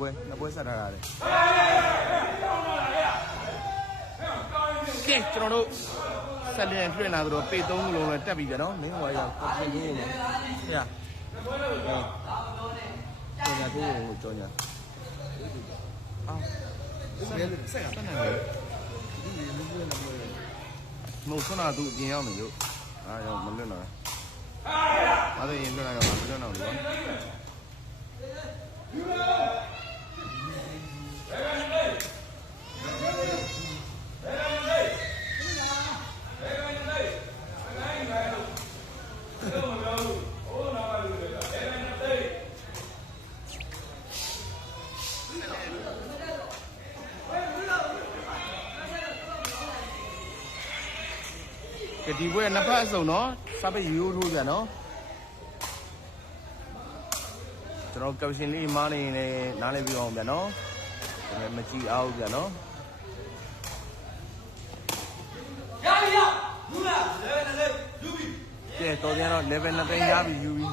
ပွဲဆက်ထားတာလေကဲကျွန်တော်တို့ဆက်လျင်လွှင့်လာတော့ပေ3ခုလုံးလည်းတက်ပြီကြနော်မင်းဟိုကရောက်ပြင်ကြီးနေဟဲ့ကြောင်ညာထိုးကိုကြောင်ညာအောင်ဆက်နေတယ်မဟုတ်ဆုံးတာသူအပြင်ရောက်နေလို့အားကြောင့်မလွတ်တော့အားသိရင်လွတ်လိုက်တော့မလွတ်တော့ဘူးကွာဒီပွဲနှစ်ဖက်အစုံနော်စပရိုးထိုးပြန်နော်ကျွန်တော်ကပ်ရှင်လေးမားနေနေနားလေးပြအောင်ပြန်နော်ဒါပေမဲ့မကြည့်အောင်ပြန်နော်ရပြီရယူလာlevel 2ယူပြီကဲတော်ပြန်တော့ level 2သိန်းရပြီယူပြီ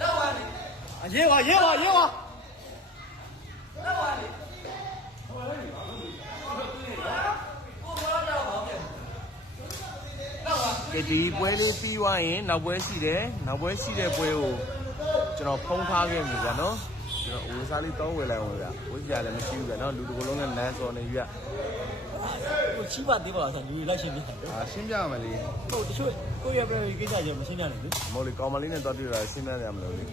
တော့ပါလေရေးပါကဲဒီပွဲလေးပြီးသွားရင်နောက်ပွဲရှိတယ်နောက်ပွဲရှိတဲ့ပွဲကိုကျွန်တော်ဖုံးထားခဲ့ပြီဗျာနော်ကျွန်တော်ဝေစားလေးတောင်းဝယ်လိုက်အောင်ဗျာဝေးကြလည်းမရှိဘူးဗျာနော်လူတစ်ကိုယ်လုံးနဲ့လမ်းစော်နေပြီဗျဟိုချီးပါသေးပါလားလူတွေလိုက်ရှင်းပြတယ်ရှင်းပြရမယ်လေဟိုတချို့ကိုရပြည့်ကိစ္စကြီးမရှင်းပြနိုင်ဘူးမော်လီကောင်မလေးနဲ့တွားတွေ့တာရှင်းပြရမလို့လေ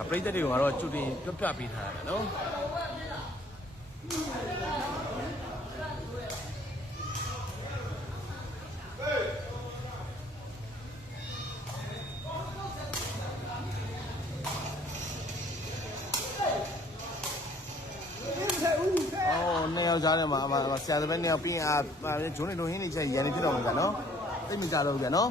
အပရိသတ်တွေကကတော့ကျွတ်တင်ပြပြပေးထားတာနော်နှစ်ယောက်ကြားထဲမှာဆရာသပည့်နှစ်ယောက်ပြီးရင်ဂျွန်းနေတို့ဟင်းနေချက်ရန်နေဖြစ်တော့မှာဗျာနော်သိမကြတော့ဘူးဗျာနော်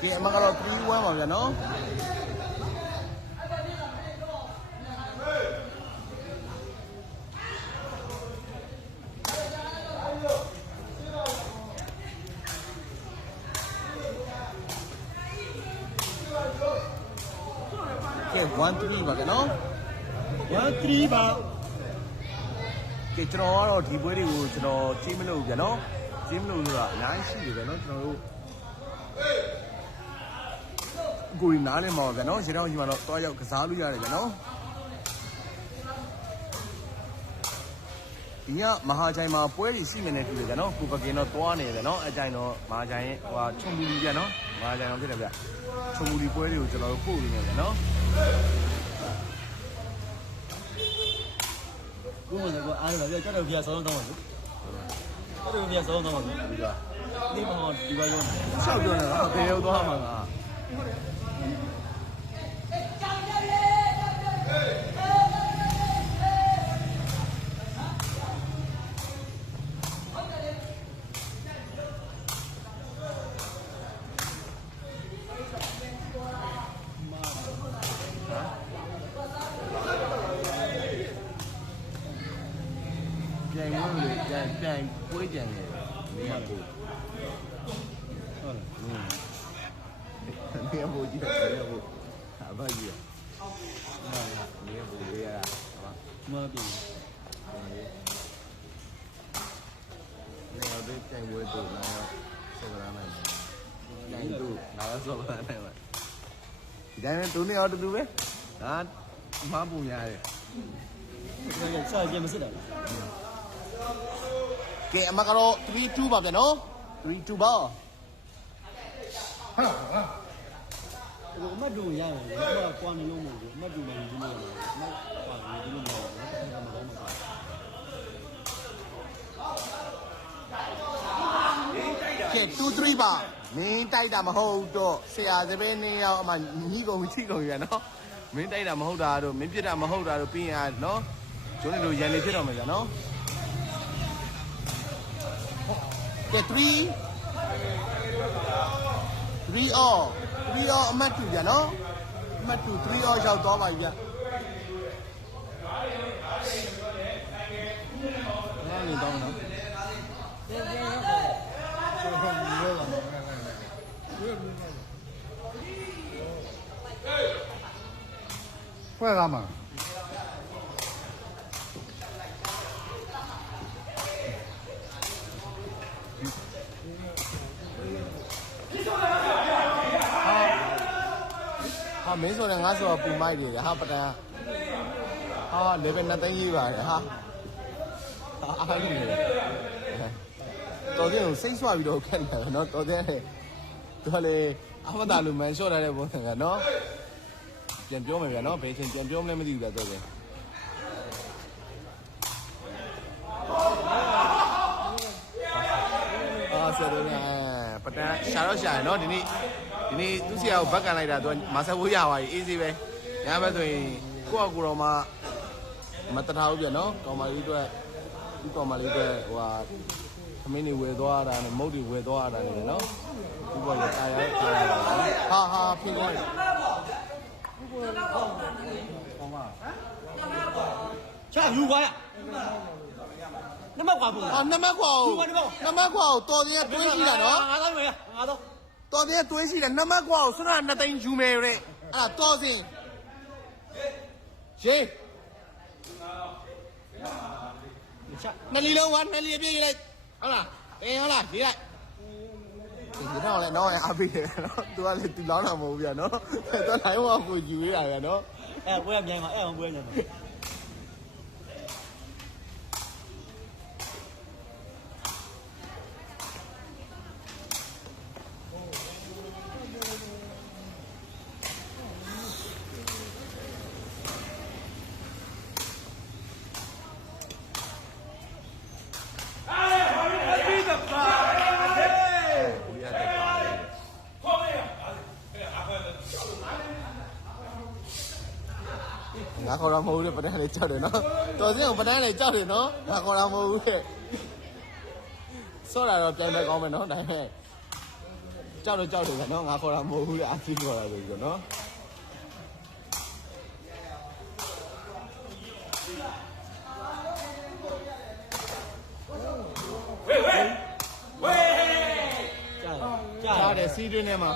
ကဲအမကတော့3-1ပါဗျာနော်1-3ပါကနော်1-3ပါကဲကျွန်တော်ကတော့ဒီပွဲတွေကိုကျွန်တော်ကြီးမလို့ဗျာနော်ကြီးမလို့ဆိုတာအများကြီးရှိတယ်ဗျာနော်ကျွန်တော်တို့ကိုယ်နားနေမှာဗျာနော်ခြေထောက်ကြီးမှာတော့တွားရောက်ကစားလို့ရတယ်ဗျာနော်ဒီကမဟာချိုင်မှာပွဲကြီးရှိနေတယ်တူတယ်ဗျာနော်ကိုပကင်တော့တွားနေတယ်နော်အကြိုင်တော့မဟာချိုင်ရဲ့ဟိုချုံမူကြီးဗျာနော်မဟာချိုင်တော့ဖြစ်တယ်ဗျာချုံမူကြီးပွဲတွေကိုကျွန်တော်တို့ပို့နေတယ်ဗျာနော်ဘုံကတော့အားရပါကြောက်တော့ပြဆောင်းတော့မှာလို့ကြောက်တော့ပြဆောင်းတော့မှာလို့ဒီကဒီမှာဒီဘက်ရောဆောက်ပြောနေတာဘယ်ရောက်သွားမှာလားပြန်ဝင်လေပြန်ပွဲကြံနေနေရကိုဟုတ်လားနေရကိုကြည့်တယ်နေရကိုအဘကြီးနေရကိုလေရမတူနေရတဲ့ပြန်ပွဲတို့လာဆော်လာနိုင်ပြန်တို့လာဆော်လာနိုင်ပါဒီတိုင်းနဲ့သူနေအောင်တူပဲဒါမပူရတယ်ဆက်ကြမစစ်တယ်ကဲအမကတော့3-2ပါဗျာနော်3-2ပါဟုတ်လားဟိုအမတ်တို့ရရမယ်ဟိုကကွာနေလို့မဟုတ်ဘူးအမတ်တို့မှယူလို့ရတယ်အမတ်ကွာနေလို့မဟုတ်ဘူးအဲ့ဒါမှတော့မပါကဲ2-3ပါမင်းတိုက်တာမဟုတ်တော့ဆရာစပင်းနေအောင်အမညီကုန်ချိကုန်ရနော်မင်းတိုက်တာမဟုတ်တာတို့မင်းပြစ်တာမဟုတ်တာတို့ပြီးရင်နော်ကျိုးနေလို့ရန်နေဖြစ်တော့မယ်ဗျာနော်ကဲ3 all အမှတ်2ဗျာနော်အမှတ်2 3 all ရောက်သွားပါပြီဗျာ ကားမှာဟာမင်းဆိုရင်ငါဆိုပူမိုက်တယ်ဟာပတန်ဟာလေဘယ်နှစ်သိန်းကြီးပါလဲဟာအားကြီးနေတယ်တော်တယ်စိတ်ဆွပြီးတော့ခက်နေတယ်နော်တော်တယ်သူကလေအမတာလူမန်ရှော့ထားတဲ့ပုံစံကနော်ပြန်ပြောမယ်ဗျာနော်ဘယ်ချိန်ပြန်ပြောမလဲမသိဘူးဗျာတော်တယ်ဆရာတော်ကပတန်ရှာတော့ရှာရနော်ဒီနေ့သူ့ဆရာကိုဘက်ကန်လိုက်တာသူကမဆက်ဖို့ရပါပြီအေးစေးပဲညာဘက်ဆိုရင်ကိုယ့်အကူတော်မှမတထားဘူးဗျာနော်ကောင်မလေးအတွက်ဒီကောင်မလေးအတွက်ဟိုဟာသမင်းတွေဝယ်သွားတာနဲ့မုတ်တွေဝယ်သွားတာနဲ့နော်ဒီပေါ်ရတာရဟာဖိကောင်းချာယူပါရနမကွာဘူး နမကွာတော်တယ်တွေးရှိတာနော် ငါတော့မယ်ငါတော့ တော်တယ်တွေးရှိတယ်နမကွာကိုဆွမ်း2သိန်းယူမယ်တဲ့အဲ့ဒါတော်စင်ရေးနှစ်လီလုံးကနှစ်လီအပြည့်လိုက်ဟုတ်လားဟုတ်လားရေးလိုက်ဒီတော့လည်းတော့အားပေးတယ်နော်သူကလည်းသူလောင်းတာမဟုတ်ဘူးဗျာနော်တော်တိုင်းဟောကိုယူရတာဗျာနော် ပွဲမြိုင်မှာအောင်ပွဲမြိုင်မှာငါခေါ်တာမဟုတ်ဘူးပတန်းလေးကြောက်တယ်နော်တော်စင်းကပတန်းလေးကြောက်တယ်နော်ငါခေါ်တာမဟုတ်ဘူးတဲ့ဆော့တာတော့ပြန်ပဲကောင်းမယ်နော်ဒါပေမဲ့ကြောက်တယ်ကနော်ငါခေါ်တာမဟုတ်ဘူးတဲ့အကြီးခေါ်တာဆိုပြီးတော့နော်ကြားတယ်စီးတွင်းထဲမှာ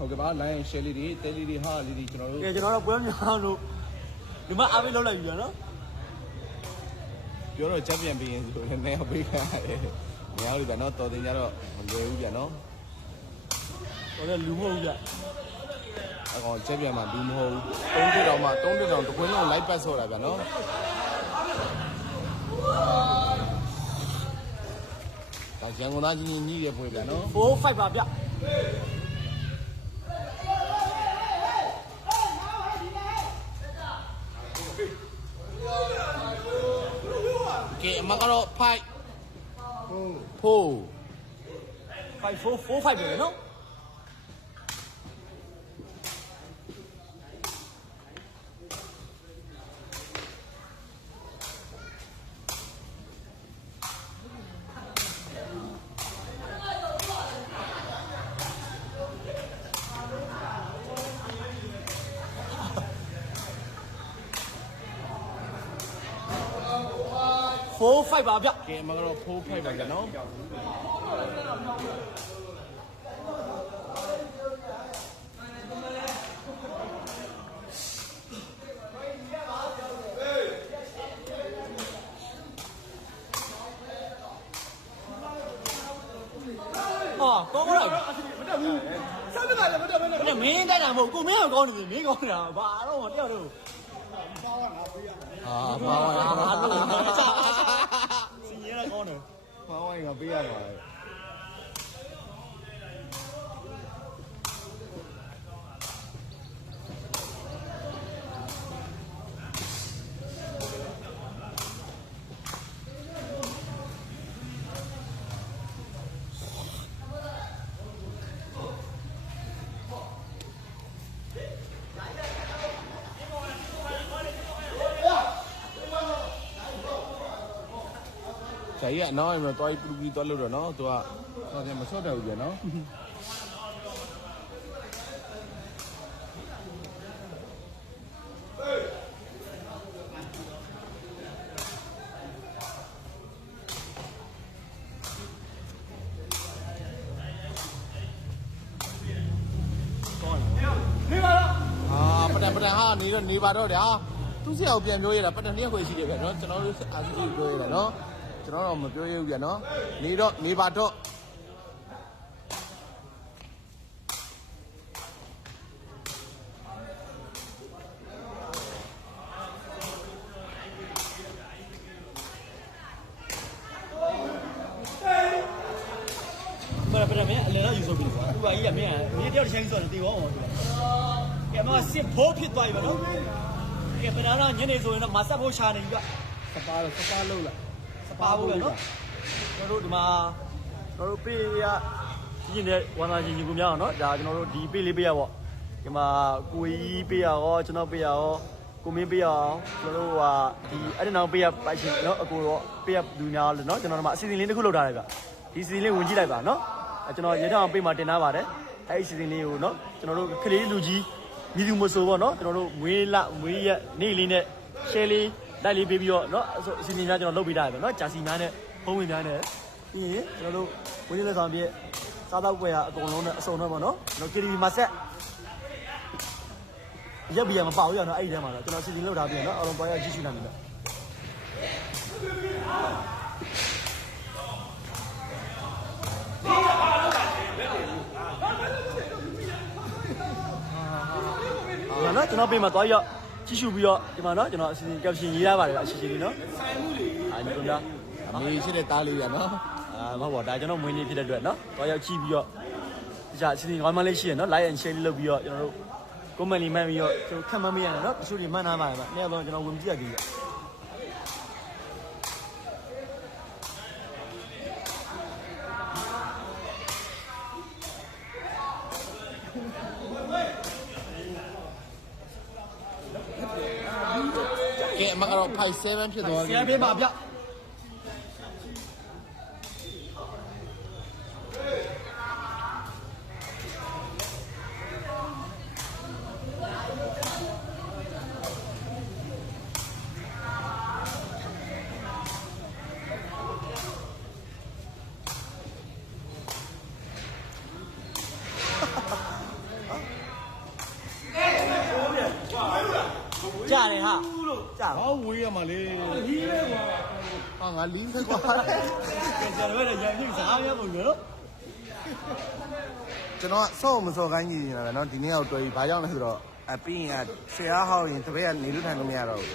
ဟုတ်ကဲ့ပါ line share လေးတွေတဲလေးတွေဟာလေးတွေကျွန်တော်တို့ကျွန်တော်တို့ပွဲမြောင်လို့ဒီမှာအားပေးလုပ်လိုက်ပြီနော်ပြောတော့ချက်ပြန်ပြီးရင်ဆိုလည်းနေအောင်ပေးခံရတယ်။မရဘူးဗျာနော်တော်တင်ကြတော့မလွယ်ဘူးဗျာနော်။ဟိုလည်းလူမဟုတ်ဘူးဗျ။အကောင်ချက်ပြန်မှလူမဟုတ်ဘူး။3တက်တောင်တကွင်းလုံးလိုက်ပတ်ဆော့တာဗျာနော်။ဒါရန်ကုန်သားကြီးညီးရပွဲဗျာနော်။4-5ပါဗျ။ကဲအမကတော့5 4-5ပဲနော်4-5ပါဗျကဲမကတော့4-5ပါဗျာနော်ကောင်းတော့မတက်ဘူးဆက်မတက်လည်းမတက်ဘူးမင်းတက်တာမဟုတ်ကိုမင်းကကောင်းနေတယ်မင်းကောင်းနေတာဘာတော့မတက်တော့ပါဝါရပါလို့စီရဲကောင်းတယ်ပါဝါရကပေးရပါလေ仔啊，嗱，咪多一步多路咗，နော်，都話，我哋咪錯掉咗，နော်。ကောင်းတယ် ပဒံဟာနေပါတော့ဗျာသူဆရာကိုပြန်ပြောရတာပဒံ2ခွေရှိတယ်ဗျာနော်ကျွန်တော်တို့အာစီပြောရတာနော်ကျွန်တော်တော့မပြောရဘူးဗျာနော်နေပါတော့不是，没，来了有说不的，对吧？也没，你钓的钱算的对哦，对吧？也嘛是破皮多一个喏，也不然让人家说那马上不下那个，18楼了，18楼了喏，ကျွန်တော်တို့ဒီမှာကျွန်တော်တို့ပေးရကြီးနေတဲ့ဝန်သားကြီးညီကိုများအောင်เนาะဒါကျွန်တော်တို့ဒီပေးလေးပေးရပေါ့ဒီမှာကိုကြီးပေးရရောကျွန်တော်ပေးရရောကိုမင်းပေးရအောင်ကျွန်တော်တို့ဟာဒီအဲ့ဒီနောက်ပေးရပိုက်ရှင်เนาะအကိုရောပေးရလူများလို့เนาะကျွန်တော်တို့မှာအစီအစဉ်လေးတစ်ခုလုပ်ထားတယ်ဗျဒီစီစဉ်လေးဝင်ကြည့်လိုက်ပါเนาะကျွန်တော်ရဲတောင်ပေးမှာတင်ထားပါတယ်အဲ့ဒီစီစဉ်လေးကိုเนาะကျွန်တော်တို့ကလေးလူကြီးမိသူမဆိုပေါ့เนาะကျွန်တော်တို့မွေးရက်နေ့လေးနဲ့ share လေးလိုက်လေးပေးပြီးတော့เนาะအစီအစဉ်များကျွန်တော်လုပ်ပေးထားတယ်ဗျเนาะဂျာစီများနဲ့ဖုန်းဝင်များနဲ့ပြီးရင်ကျွန်တော်တို့ဝင်းလေးလက်ဆောင်ပြည့်စားတော့ပွဲရအကုန်လုံးနဲ့အစုံတော့ပေါ့နော်ကျွန်တော်ကီရီမာဆက်ရက်ပြီးရမပေါ့ရအောင်အဲ့ဒီထဲမှာတော့ကျွန်တော်စီစဉ်လုပ်ထားပြီးနော်အလုံးပွဲရကြည့်ရှုနိုင်တယ်နော်ကျွန်တော်ပြင်မှာသွားရကြည့်ရှုပြီးတော့ဒီမှာနော်ကျွန်တော်အစီအစဉ် caption ရေးရပါတယ်အစီအစဉ်လေးနော်အဲဒီကများအမေရှိတဲ့တားလေးရနော်မဟုတ်ပါဒါကျွန်တော်မွေးနေ့ဖြစ်တဲ့အတွက်နော်တော့ရောက်ကြည့်ပြီးတော့ဒီစားအစီအစဉ်ကောင်းမှလေးရှိရနော် like and share လေးလုပ်ပြီးတော့ကျွန်တော်တို့ comment လေးမှန်းပြီးတော့ကျွန်တော်ခက်မှမရနဲ့နော်တချို့တွေမှန်းထားပါမယ်နေ့တော့ကျွန်တော်ဝင်ကြည့်ရကြည့်ကဲအမကတော့57ဖြစ်သွားပြီဆရာပေးပါဗျကြားတယ်ဟာကြားဟောဝေးရမှာလေလီးပဲကွာဟာငါလီးပဲကွာကျွန်တော်လည်းရန်ပြစကားများပုံလို့ကျွန်တော်စော့မစော့ခိုင်းကြီးနေတာပဲเนาะဒီနေ့ရောက်တွေ့ပြီဘာကြောင့်လဲဆိုတော့ပြီးရင်ဆရာဟောင်းရင်တပည့်ကနေလို့ထိုင်လို့မရတော့ဘူး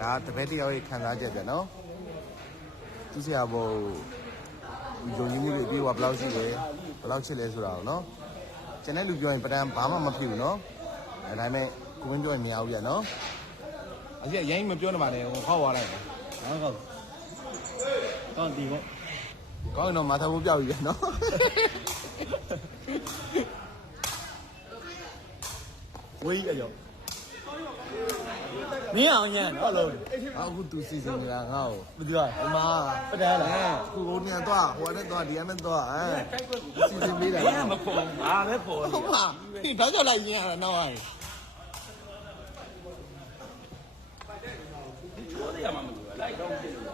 ဒါတပည့်တယောက်ရဲ့ခံစားချက်ပဲเนาะသူဆရာဘုံယုံကြည်မှုတွေပြီးတော့ဘယ်လောက်ရှိလဲဘယ်လောက်ချစ်လဲဆိုတာเนาะကျန်တဲ့လူပြောရင်ပဒံဘာမှမဖြစ်ဘူးเนาะဒါပေမဲ့ကိုဝင်းပြောရင်မရဘူးပြเนาะအကြီးရိုင်းမပြောနေပါနဲ့ဟိုခောက်သွားလိုက်ဟုတ်ကောင်းဒီပေါ့ကောင်းရင်တော့မာသာဖို့ပြောက်ပြီเนาะဝေးကြောမင်းအောင်ညံ့ဟုတ်လို့အခုသူစီစဉ်နေတာငါ့ကိုဘယ်သူကဒီမှာပဒံလားခုကိုနေတော့ဟိုနဲ့တော့ဒီအမဲ့တော့စီစဉ်ပေးတာဘယ်မှမပေါ်ဘာပဲပေါ်ဟုတ်လားဒီတော့ကြောက်လိုက်ရင်းရတာနောက်ရတယ်ချိုးရမှာမလို့လိုက်တော့ဖြစ်လို့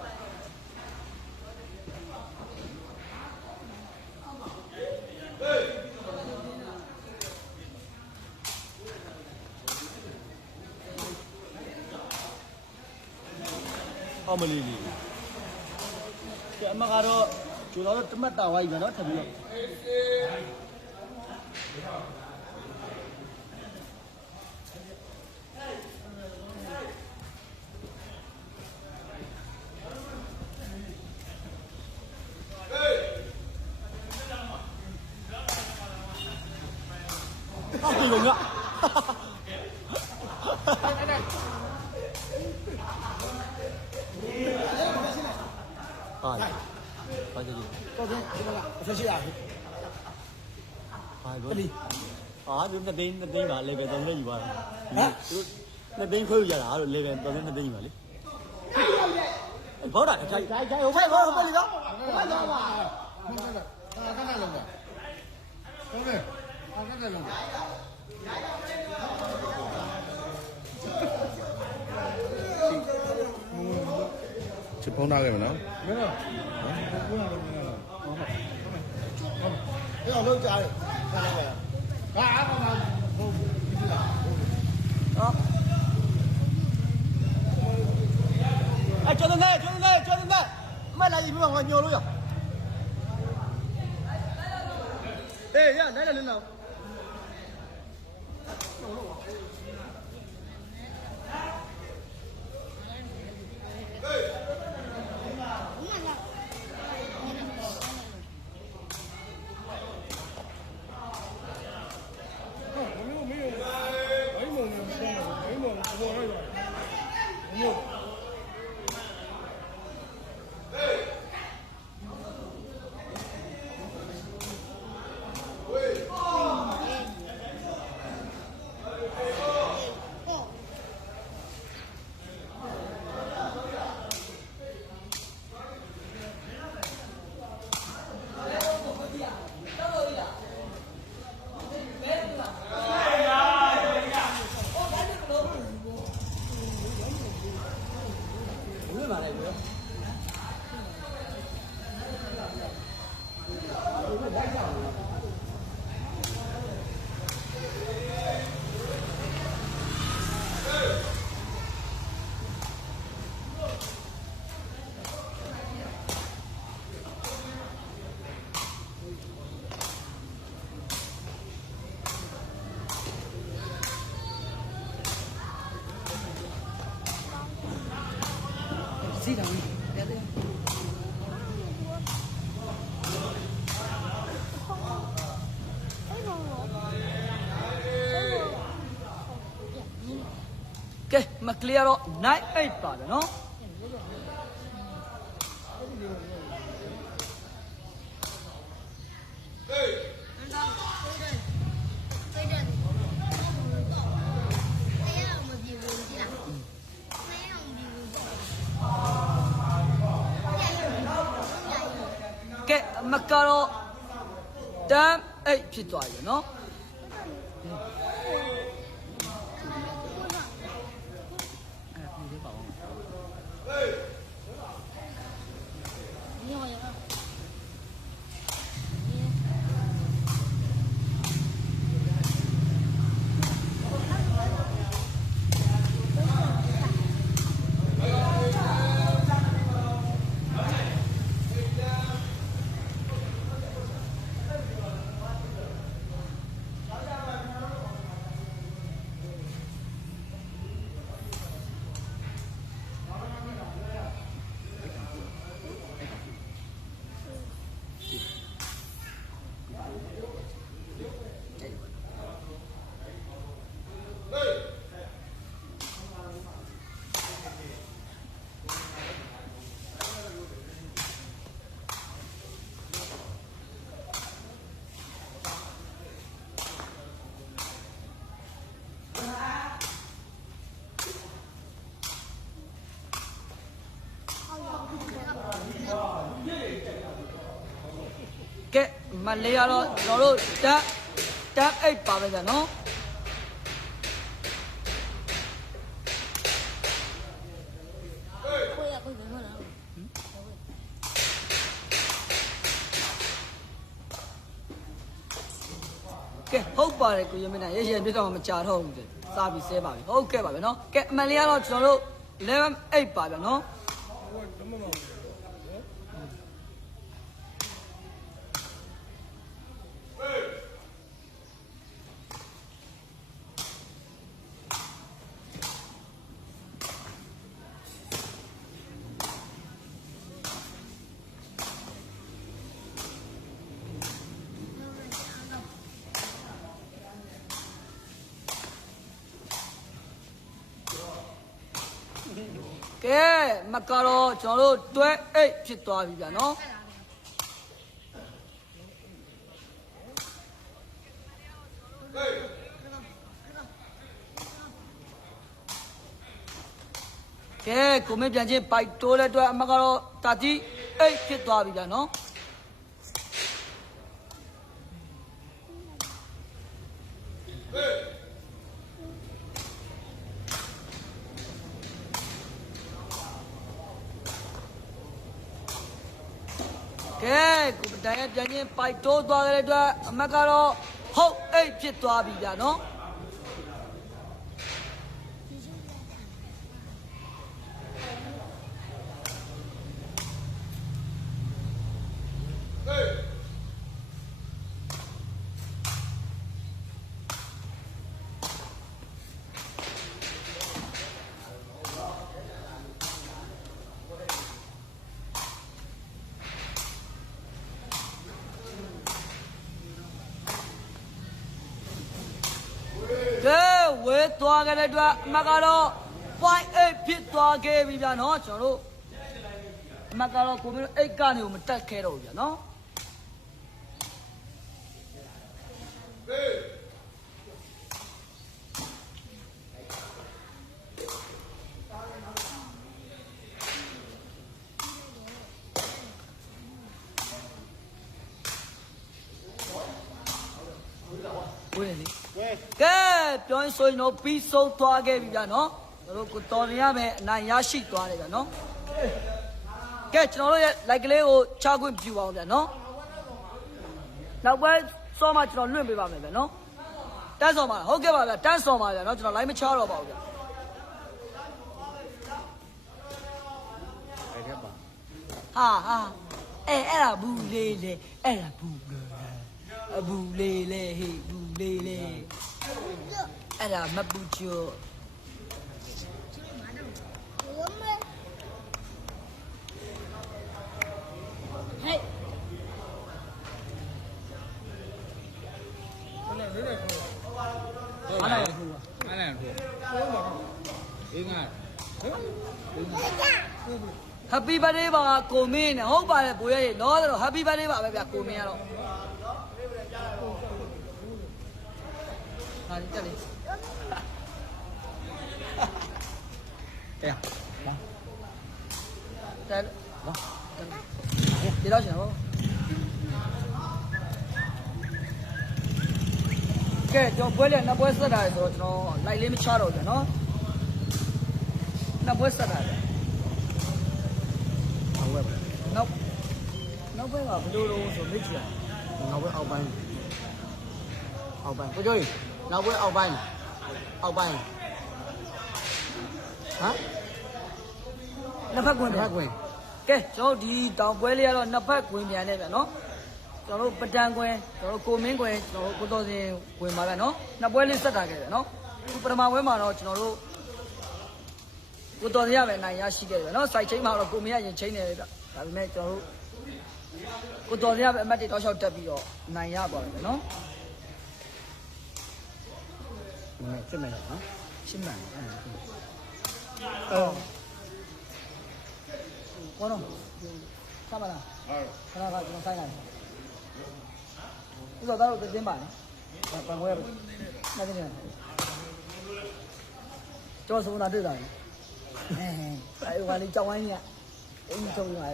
အော်မလီလီကျအမကတော့ကျတော့တမတ်တာဝိုင်းကတော့ထပ်ပြီးတော့ဟုတ်ပြီကောင်ကဟာဘာကြည့်တော့ဒီကအဆက်ရှိရဟာဘောလီဟာဒီနှစ်သိန်းပါလေပဲတော့လည်းယူပါဟမ်သူနှစ်သိန်းခွဲရတာလို့လေပဲတော့နှစ်သိန်းပါလေဘောတာခိုင်ဟိုဘက်လီတော့ဟိုဘက်သွားပါခဏလုံးပါဟုတ်ကဲ့ခဏလုံးချစ်ဖုန်းထားခဲ့မနော်မင်းတော့ဖုန်းထားလို့မင်းတော့ဟုတ်ပါအဲ့တော့လောက်ကြတယ်ဆက်လိုက်ပါဟာအားကောင်းတာဟုတ်ပြီလားဟော一边往牛路呀。哎呀，来了人了。Sí, también. ¿Qué? Más claro, night eight para, ¿no? ¿Qué? Más claro, damn eightဖြစ်သွားပြီနော် ကဲမလေးရတော့ကျွန်တော်တို့တက်အိတ်ပါပဲကြာနော်ကဲဟုတ်ပါတယ်ကိုရမင်းနိုင်ရေပြတော့မကြာတော့ဘူးစားပြီးဆဲပါပြီဟုတ်ကဲ့ပါပဲနော်ကဲအမလေးရတော့ကျွန်တော်တို့11 8ပါဗျာနော်ကဲမကတော့ကျွန်တော်တို့တွဲအိတ်ဖြစ်သွားပြီဗျာနော်ကဲကိုမင်းပြန်ချင်းပိုက်တိုးတဲ့အတွက်အမကတော့တာကြီးအိတ်ဖြစ်သွားပြီဗျာနော်ကဲကိုတိုင်ရပြန်ချင်းပိုက်တိုးသွားတဲ့အတွက်အမကတော့ဟုတ်အိတ်ဖြစ်သွားပြီဗျာနော်က သွားခဲ့တဲ့အတွက်အမှတ်ကတော့ 0.8 ဖြစ်သွားခဲ့ပြီဗျာနော်ကျွန်တော်တို့အမှတ်ကတော့ကိုမင်းတို့8ကနေကိုမတက်ခဲ့တော့ဘူးဗျာနော်ဝေးလေကဲပြောရင်ဆိုရင်တော့ပြီးဆုံးသွားခဲ့ပြီဗျာနော်ကျွန်တော်တို့ကိုတော်နေရမယ်အနိုင်ရရှိသွားတယ်ဗျာနော်ကဲကျွန်တော်တို့ရဲ့ like ကလေးကိုချခွင့်ပြုပါအောင်ဗျာနော်နောက်ပွဲစောမှကျွန်တော်လွှင့်ပေးပါမယ်ဗျာနော်တန်းစောမှာဟုတ်ကဲ့ပါဗျာတန်းစောမှာဗျာနော်ကျွန်တော် like မချတော့ပါဘူးဗျာဟာအဲ့ဒါဘူးလေးလေအဲ့ဒါဘူးအဘူးလေးလေဟေးဘူးလေးလေအဲ့ဒါမပူချိုဟေးအားလိုက်ရခုအားလိုက်ရခုအေးငါHappy birthday ပါကိုမင်းနဲ့ဟုတ်ပါတယ်ဘိုးရဲ့နော်ဆိုတော့ Happy birthday ပါပဲဗျာကိုမင်းကတော့ဟာတက်လေအေးလာတက်လာဒီတော့ရှင်ဟောကဲကျွန်တော်ပွဲလေနှစ်ပွဲဆက်တာဆိုတော့ကျွန်တော်လိုက်လေးမချတော့ဘူးနော်နှစ်ပွဲဆက်တာနောက်ဘက်ကဘယ်လိုလုပ်ဆိုမိတ်ချာနောက်ဘက်အောက်ပိုင်းကိုကျော်ကြီးနောက်ဘက်အောက်ပိုင်းဟမ်နှစ်ဖက်ကွင်းကဲကျွန်တော်ဒီတောင်ပွဲလေးကတော့နှစ်ဖက်ကွင်းပြန်နေဗျာနော်ကျွန်တော်တို့ပတန်ကွင်းကျွန်တော်ကိုမင်းကွင်းကျွန်တော်ကိုတော်စင်ကွင်းပါဗျာနော်နှစ်ပွဲလေးဆက်တာခဲ့ဗျာနော်ဒီပထမပွဲမှာတော့ကျွန်တော်တို့ကိုတော်စင်ရပဲနိုင်ရရှိခဲ့တယ်ဗျာနော်စိုက်ချင်းမှာတော့ကိုမင်းရရင်ချင်းနေတယ်ဗျာဒါပေမဲ့ကျွန်တော်တို့ကိုတော်စရပဲအမတ်တွေတောက်လျှောက်တက်ပြီးတော့နိုင်ရသွားတယ်နော်ရှင်းမယ်နော်ရှင်းမယ်ဘောနော်စပါလားဟုတ်ခဏကကျွန်တော်ဆိုင်လိုက်ဥစ္စာတော့တင်းပါနဲ့ပန်ခွဲရနိုင်တယ်ကျော်စုံလာတွေ့တာအဲဟိုကလေးကြောင်းဝိုင်းကြီးကအင်းချုံလာ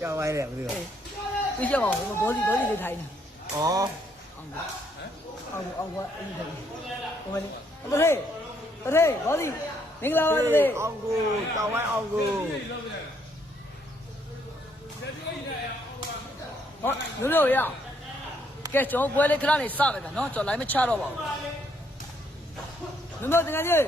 ကြောင်းဝိုင်းတယ်မသိဘူးသိကြပါဦးဘောလီလေးထိုင်နေဩအောင်ကအင်းထိုင်ဟိုမလေးတထေဘောလီမင်္ဂလာပါတထေအောင်ကိုကြောင်းဝိုင်းအောင်ကိုဟောလို့ရကဲကျွန်တော်ပွဲလေးခဏနေစမယ်ဗျာနော်ကျွန်တော် line မချတော့ပါဘူးလို့တကယ်ကြီး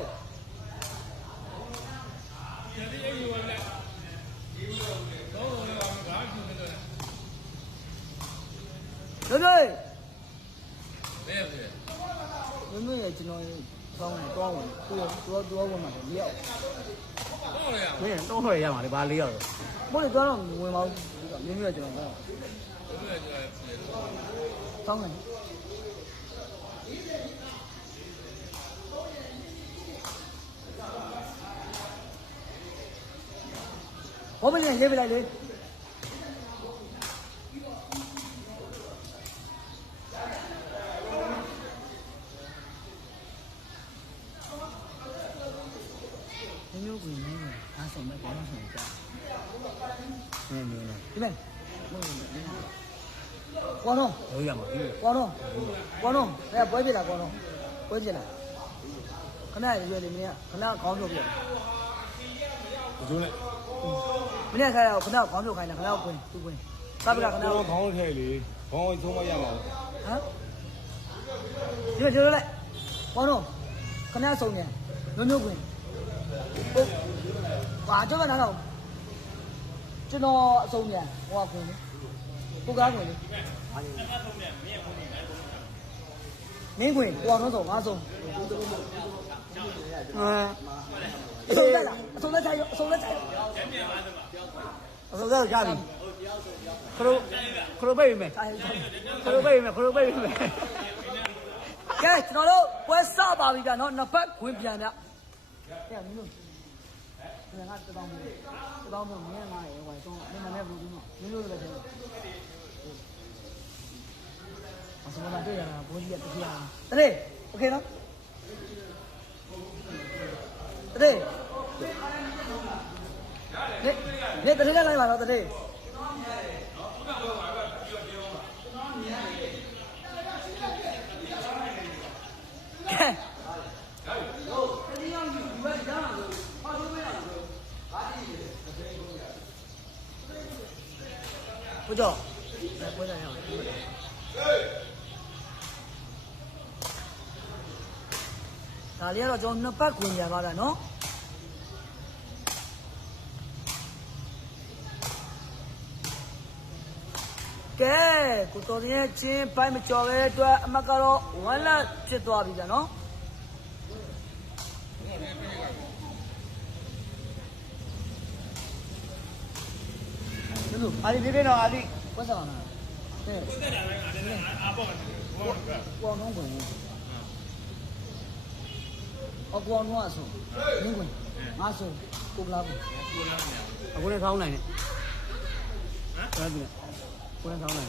လို့လို့ရကျွန်တော်ဆောင်းတယ်တောင်းဝင်သူဝင်မှာ၄ရောက်မင်းတော့ထွက်ရမှာလေဘာ၄ရောက်ဘိုးလေတော့ဝင်ပါဦးမင်းမျိုးကျွန်တော်ဆောင်းတယ်ဘောမင်းရေးပြလိုက်လေမျိုးကိုနေအားဆုံးမဲ့ဘောင်းဆုံးကြာနေဒီမဲ့ကောနော်လို့ရမှာကောနော်အဲ့ပွဲပြလာကောနော်ပွဲပြလာခဏရွယ်လေမင်းကခဏခေါင်းထုတ်ပြဘယ်လိုလဲမင်းကခါတော့ခဏခေါင်းထုတ်ခိုင်းတာခဏကွင်းသူ့ကွင်းသပ်ပြလာခဏခေါင်းထဲလေခေါင်းဆုံးမရပါဘူးဟမ်ဒီလိုလေကောနော်ခဏဆုံးနေမျိုးကွင်းဘာကြောက်နေတာတော့ကျွန်တော်အဆုံးမြန်ဟိုကခွင်ကိုကားခွင်လေမင်းခွင်ဟိုအောင်ဆုံးငါဆုံးအဆုံးတက်လားအဆုံးတက်ချိုင်အဆုံးတက်ချိုင်အဆုံးတက်ရပြီခရိုးပိတ်မယ်ခရိုးပိတ်မယ်ကဲကျွန်တော်တို့ ပွဲစပါပြီကနော်နှစ်ဖက်ခွင်ပြန်ဗျကဲမင်းတို့ငါတောင်းလို့မင်းငါရေဝိုင်တော့မင်းမနဲ့ဘူးနော်မင်းတို့လည်းတယ်အစမလာတွေ့ရတာဘိုးကြီးကတကယ်တရေโอเคနော်တရေနေတရေလိုက်ပါတော့တရေ不叫，来过来呀！ဒါလေးကတော့ကျွန်တော်နှစ်ပတ်ခွင်ပြန်သွားတာနော်ကဲကိုတော်ရဲ့ချင်းပိုင်းမကျော်ပဲအတွက်အမကတော့1လဖြစ်သွားပြီဗျာနော်အာဒီပြေတော့အာဒီဝတ်ဆောင်လာတဲ့ကိုတက်တယ်ပဲအာပေါ့ကောင်းတော့ဝင်အကွန်တော့အဆုံနင်းဝင်ငါဆုံကိုကလာဘူးအခုလည်းခေါင်းနိုင်နဲ့ဟမ်ဟုတ်ပြီကိုလည်းခေါင်းနိုင်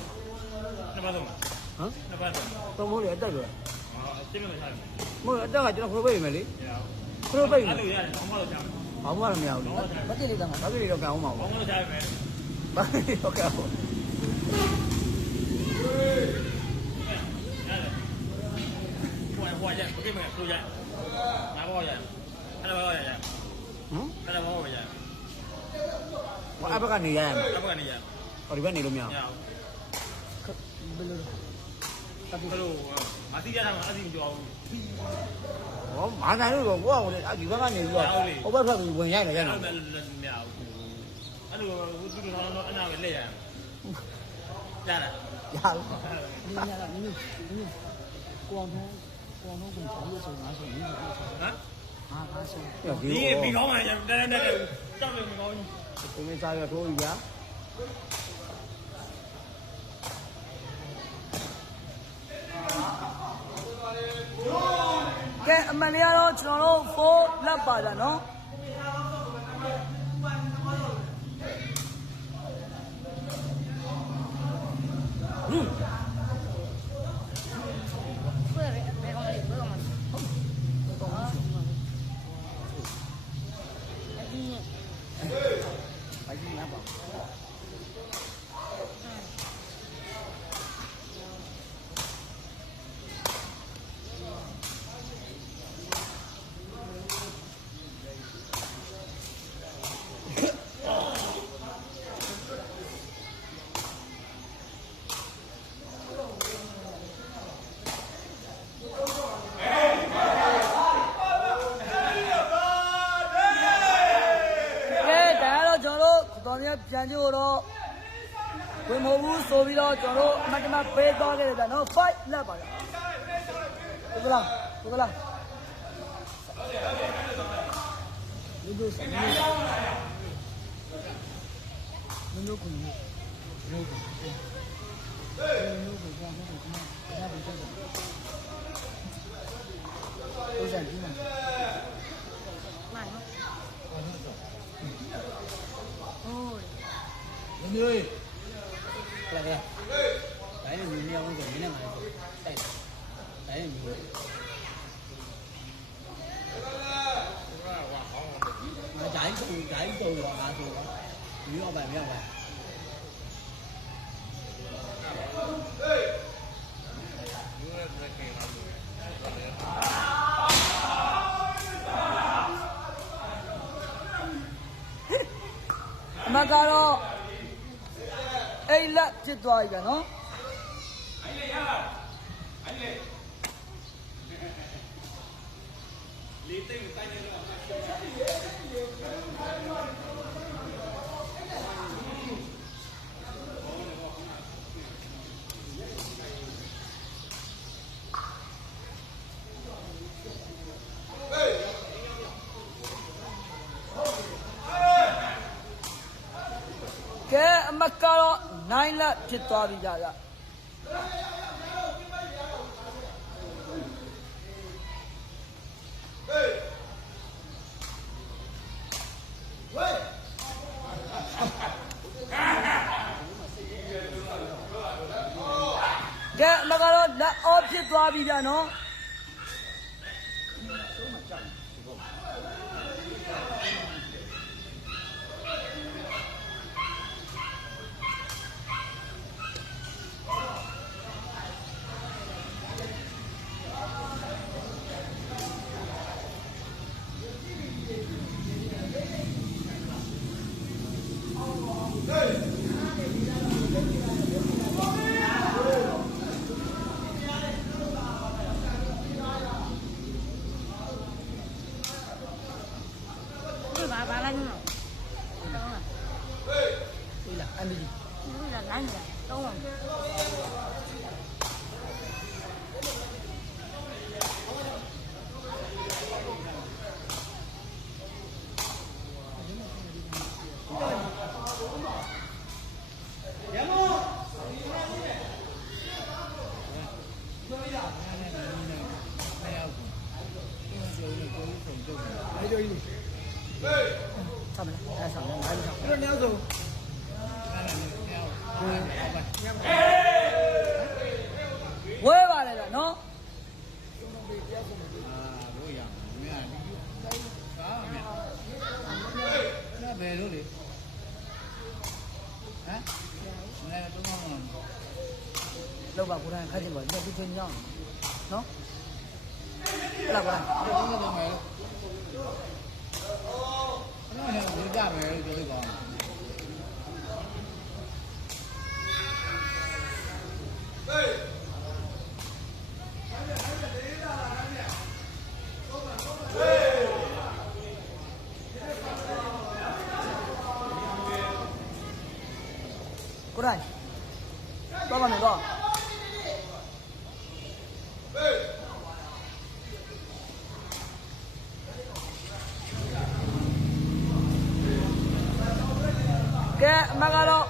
နှစ်ပတ်တော့ဟမ်နှစ်ပတ်တော့မိုးရအတက်ပဲအရှင်းမထားဘူးမိုးရအတက်ကကျွန်တော်ခရိုးပိတ်မယ်လေခရိုးပိတ်မယ်အဲ့လိုရတယ်ဘာမှတော့ကြားဘာမှတော့မရဘူးဘာတိလေးတော့ဘာတိလေးတော့ကအောင်မအောင်ဘာမှတော့ကြားပဲဘာတိတော့ကအောင်ဟိုရဘယ်မှာကိုရငါဘောရအဲ့ဒါဘောရဟမ်အဲ့ဒါဘောရဘာအဘကနေရမှာအဘကနေရဟောဒီဘက်နေလို့မရဘူးဘယ်လိုမသိရတာမှအသိမကြောက်ဘူးဟောမာနိုင်လို့တော့ကိုကဒီဘက်ကနေပြီးတော့ဟိုဘက်ဖက်ပြီးဝင်ရိုက်နေကြတယ်မရဘူးအဲ့လိုသူတို့ကတော့အနာပဲလက်ရရတာရဘူးနင်းရတာနင်းကိုအောင်ကိုကျွန်တော်ဆိုငါဆိုနင်းဟမ်ဟာဆိုဒီပြီးကောင်းမှရတဲ့တောက်လို့မကောင်းဘူးကိုမင်းစားရထိုးပြီဗျာကဲအမှန်တရားတော့ကျွန်တော်တို့4လက်ပါတာနော်ပြန်ကြတော့ဝင်မဟုတ်ဘူးဆိုပြီးတော့ကျွန်တော်တို့အမတ်တမပေးသွားခဲ့တယ်နော်5လက်ပါလားဟုတ်ကလားဒီလိုစနေမင်းတို့ကလည်းရောပါမင်းတို့ကလည်းဒါပဲဆက်တယ်ဥစ္စာကြီးမှာမှန်နော်မင်းတို့ကလည်းဒါနဲ့မြင်ရအောင်ဆိုမင်းနဲ့ငါတိုက်တယ်ဒါနဲ့မြင်ငါဂျိုင်းပုံတော့ငါဆိုမြောက်ပါမြောက်ပါအမကတော့အိတ်လက်ဖြစ်သွားပြီဗျာနော်လေးတိတ်တိုင်းနေတော့ကဲအမကတော့9လက်ဖြစ်သွားပြီကြဗျ သွားပြီဗျာနော်ဘာလာနေတော့对了，安迪。为了男的懂吗？上不来，来上来，来就上。这两手。ဝဲပါလေနော် ဘယ်လိုလဲဟမ်မလဲတော့မ လောက်ပါကိုယ်တိုင်ခက်ချင်ပါညပြချင်းညောင်းနော်လောက်ပါ တော့မလုပ်မယ်အဲ့ဒါလည်းကြမယ်လို့ပြောလိုက်ပါကိုယ်တိုင်တော့ပါမယ်တော့ကဲအမကတော့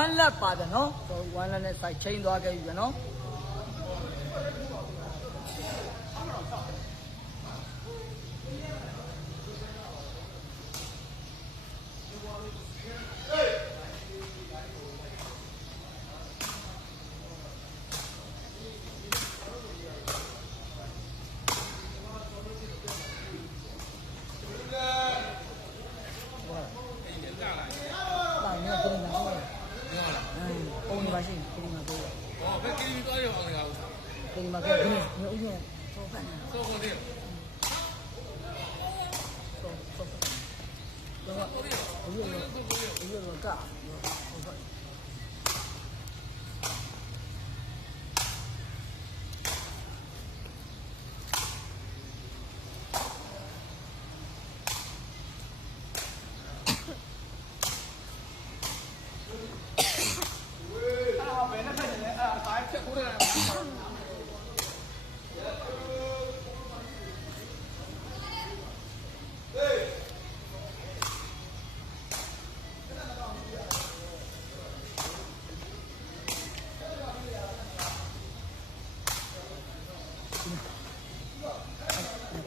1 lap ပါတယ်နော်1 lap နဲ့ side chain သွားခဲ့ပြီဗျနော်ဒီမှာကဲဒီမျိုးဦးရောစောဖတ်နေစောဖတ်နေစောဖတ်တော့ဦးရောက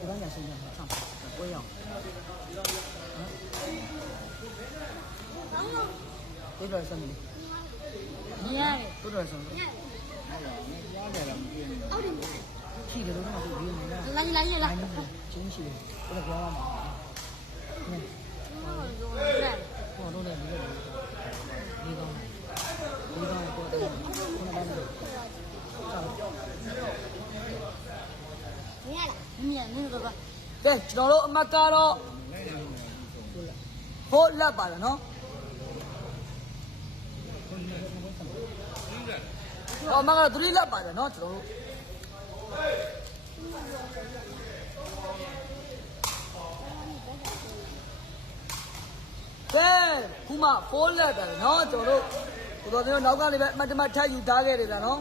ကိုယ်ကရဆုံးတယ်ဆောင်ပွဲရအောင်ကိုယ်တော်ဆုံးတယ် 你呀， ကိုယ်တော်ဆုံးတယ်ရှိတယ်လို့တော့ဒီနေ့လား 来，ချင်းရှိတယ်ကိုယ်ပြောရမှာနဲဟောတော့လည်းဒီလိုဒီကောင်ကိုတော့ခုနကလည်း你这个， ကဲကျွန်တော်တို့အမတ်ကတော့ဟိုလက်ပါလားနော်ဟောအမတ်ကတော့3လက်ပါတယ်နော်ကျွန်တော်တို့ကဲခုမှ4လက်တယ်နော်ကျွန်တော်တို့ကိုတော်တို့နောက်ကနေပဲအမတ်တမထပ်ယူထားခဲ့တယ်ဗျာနော်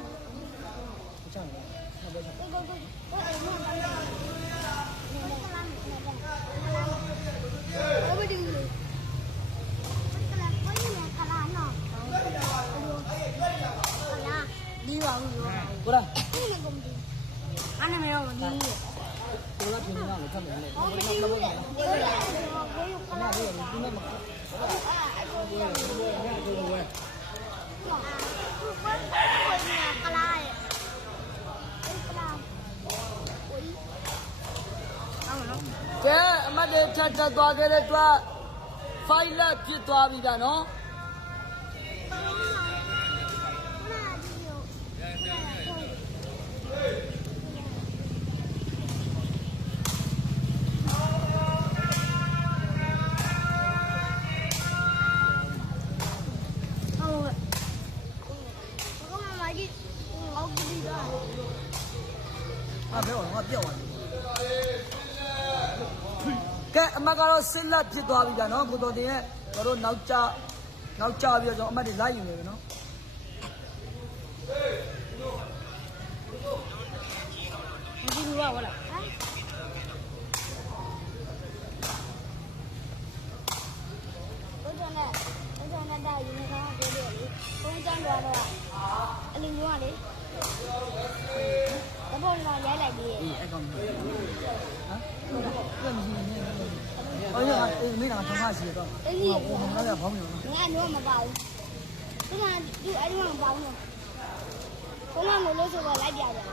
你往我， ကိုရာ 俺那没有你， ကိုရာပြင်နေတာလို့ဖတ်မယ်လေကိုရာမလုပ်နဲ့ခဏလေးဒီနေ့မှာ ကဲအမတ်တွေထပ်သွားခဲ့တဲ့အတွက်ဖိုင်လက်ဖြစ်သွားပြီဗျာနော်ဘယ်တော့ပြောက်သွားကဲအမကတော့ဆစ်လက်ဖြစ်သွားပြီဗျာနော်ကိုတော်တင်ရဲ့တို့နောက်ကျပြီးတော့အမတ်တွေလိုက်ယူနေပြီနော်ဒီလိုပါဟုတ်လားဘုရားနဲ့တာယူနေတာပြောလို့လေဘုန်းကြီးကျောင်းတော့အလင်းမျိုးကလေတပုံကရိုက်လိုက်ပြီးအေးအဲ့ကောင်ဟမ်ဟုတ်လားပြည့်မရှိနေတယ်ဟောရမိကဘာမှရှိတော့ဟိုမလည်းဘောင်းနေတော့ငါတော့မပါဘူးသူကသူအဲ့ဒီမှာမပါဘူးဘုန်းကမလို့ဆိုတော့လိုက်ပြတယ်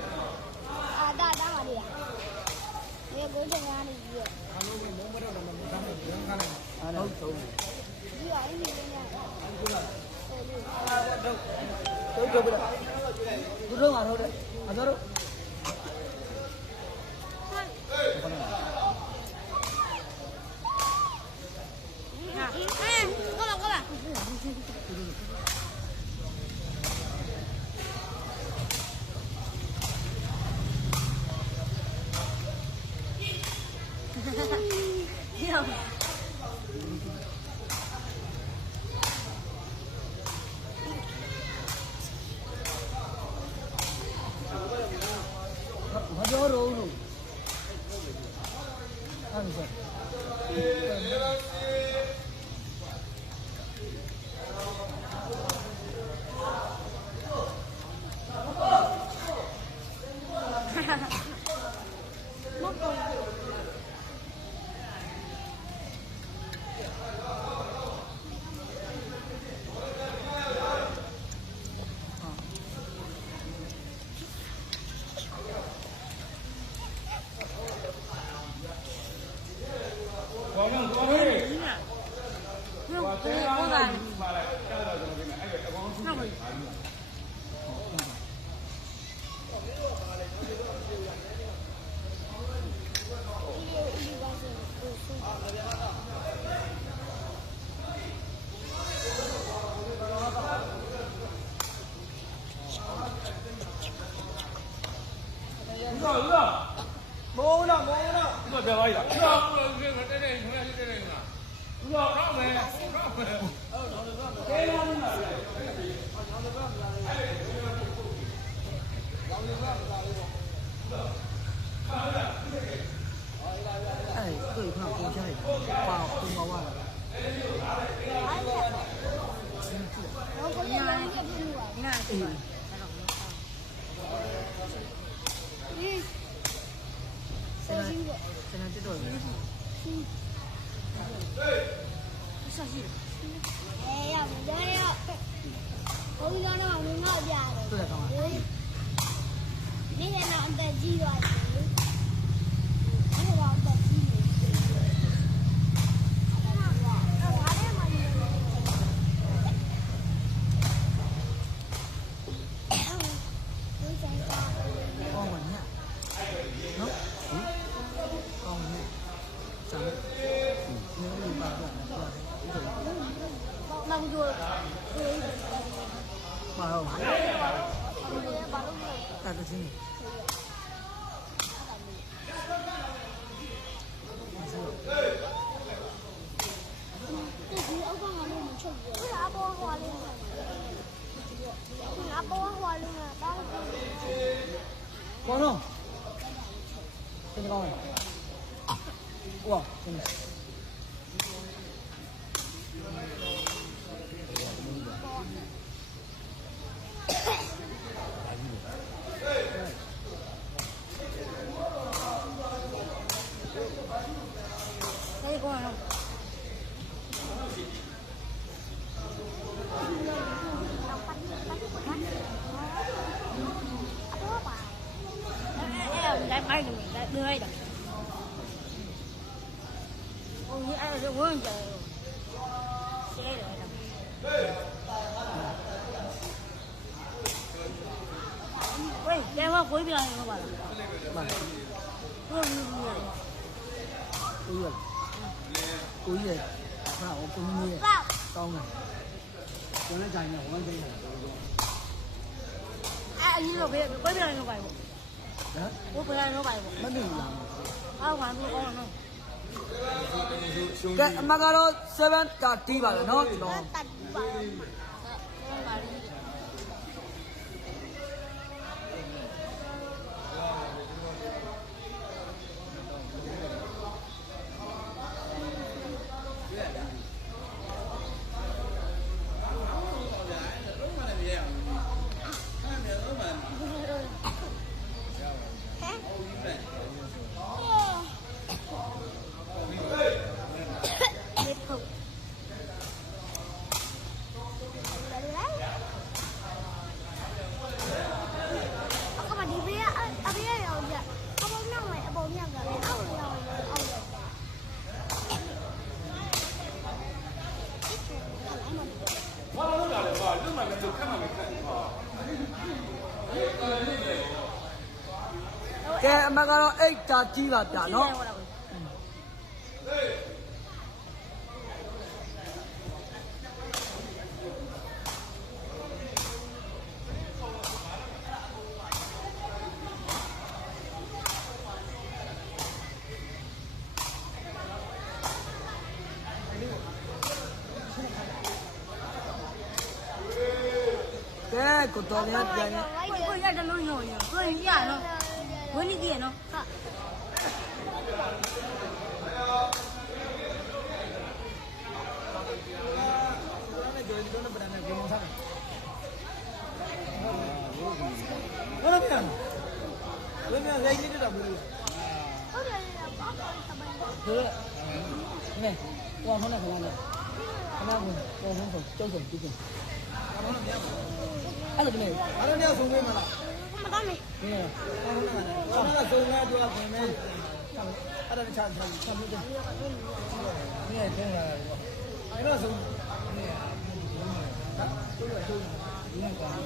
အာတာတာပါလေဒီကိုချင်ရနေပြီးတော့အားလုံးလုံးမတော့တော့မသားနဲ့ဘယ်ခါလဲအားလုံးသုံးဒီအရင်လေးရတယ်တို့ပြသူတို့ကတော့အစောတို့မပြောတော့ဘူးအဲ့ဒါ对方公开把公告忘了。你看，现在这多少人？小心！哎呀，不要了！我跟你讲，我们老家的。都在干嘛？那天俺在鸡园里，那天俺在鸡园里。光棍呢？喏，光棍呢？长得，没有绿吧？那不就？马上。大哥听你。光荣，真的高兴。哇，真的。谁光荣？来拍你们，来拍的。你哎，这我们家的，谁来的？喂，电话回不了你吧？မှန်တယ် 不， ကိုကြီးရကိုကြီးရဟာကိုမင်းကြီးရ 爸， ကောင်းတယ်ကျွန်တော်လည်းဂျိုင်းနဲ့ဝမ်းသိတယ် 哎，你说回不了你吧？ ဟမ် 我不让你吧？ မသိဘူးလား 啊，我还不搞呢。 ကဲအမကတော့7တာတီးပါလေနော်ကျွန်တော် 打吧，打吧。 ကဲအမကတော့8တာတီးပါဗျာနော် ကဲကိုတော်များပြန်နေ 我也这么用用，所以呀喏，我你爹喏，哈。 ဟုတ်လားဗျာဘယ်မှာရိုက်နေတာဘူး ဟုတ်တယ်ပါပါတမန် ဒီနဲ့ဟိုဟောနေခဏနဲ့ခဏကိုဟိုကျုပ်ဆုံးကြည့်ကြအဲ့လိုတည်းအားလုံးရောက်ဆုံးပေးမလား မတော်နေ ဒီနဲ့ဟောနေတာဆုံးနေတော့ပြင်မယ်အဲ့ဒါချာချာချာလို့တယ်ဒီနဲ့ထင်းလာတယ်အဲ့တော့ဆုံးဒီနဲ့ဟာကျုပ်ကဒီနဲ့ကောဒီ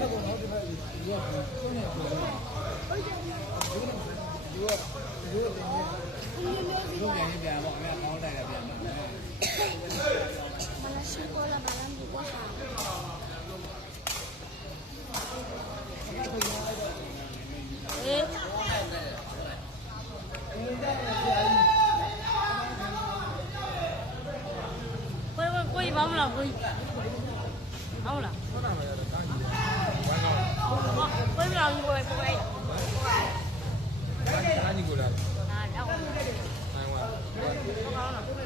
နဲ့ကောဒီမှာဒီကဆုံးနေတော့မနရှိပေါ်လာဘာလမ်းဒီပေါ်ရှာ အေးကိုကြီးဘာမလားကိုကြီးဟုတ်လားဟုတ်တာပဲတားကြီးကိုကြီးမလားကိုကြီးတားကြီးကိုလာ အာတော့ နိုင်ဝါ ဟုတ်ပါလားဘူး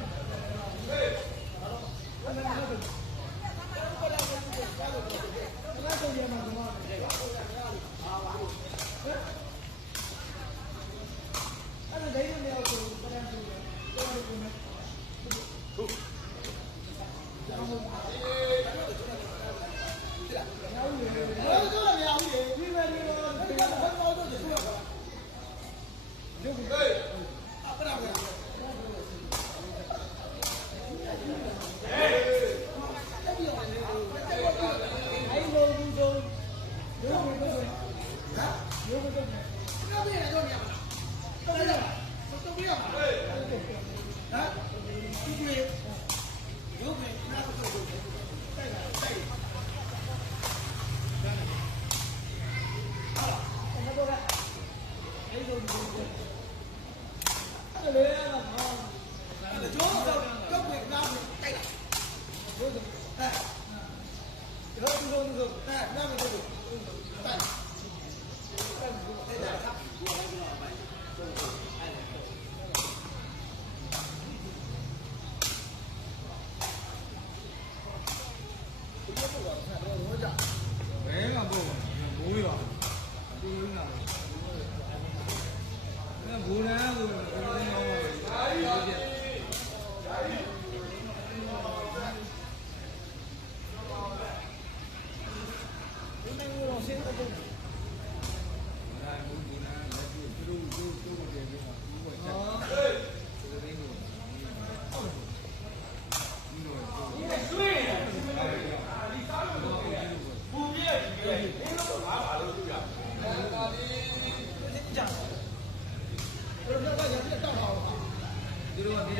ပ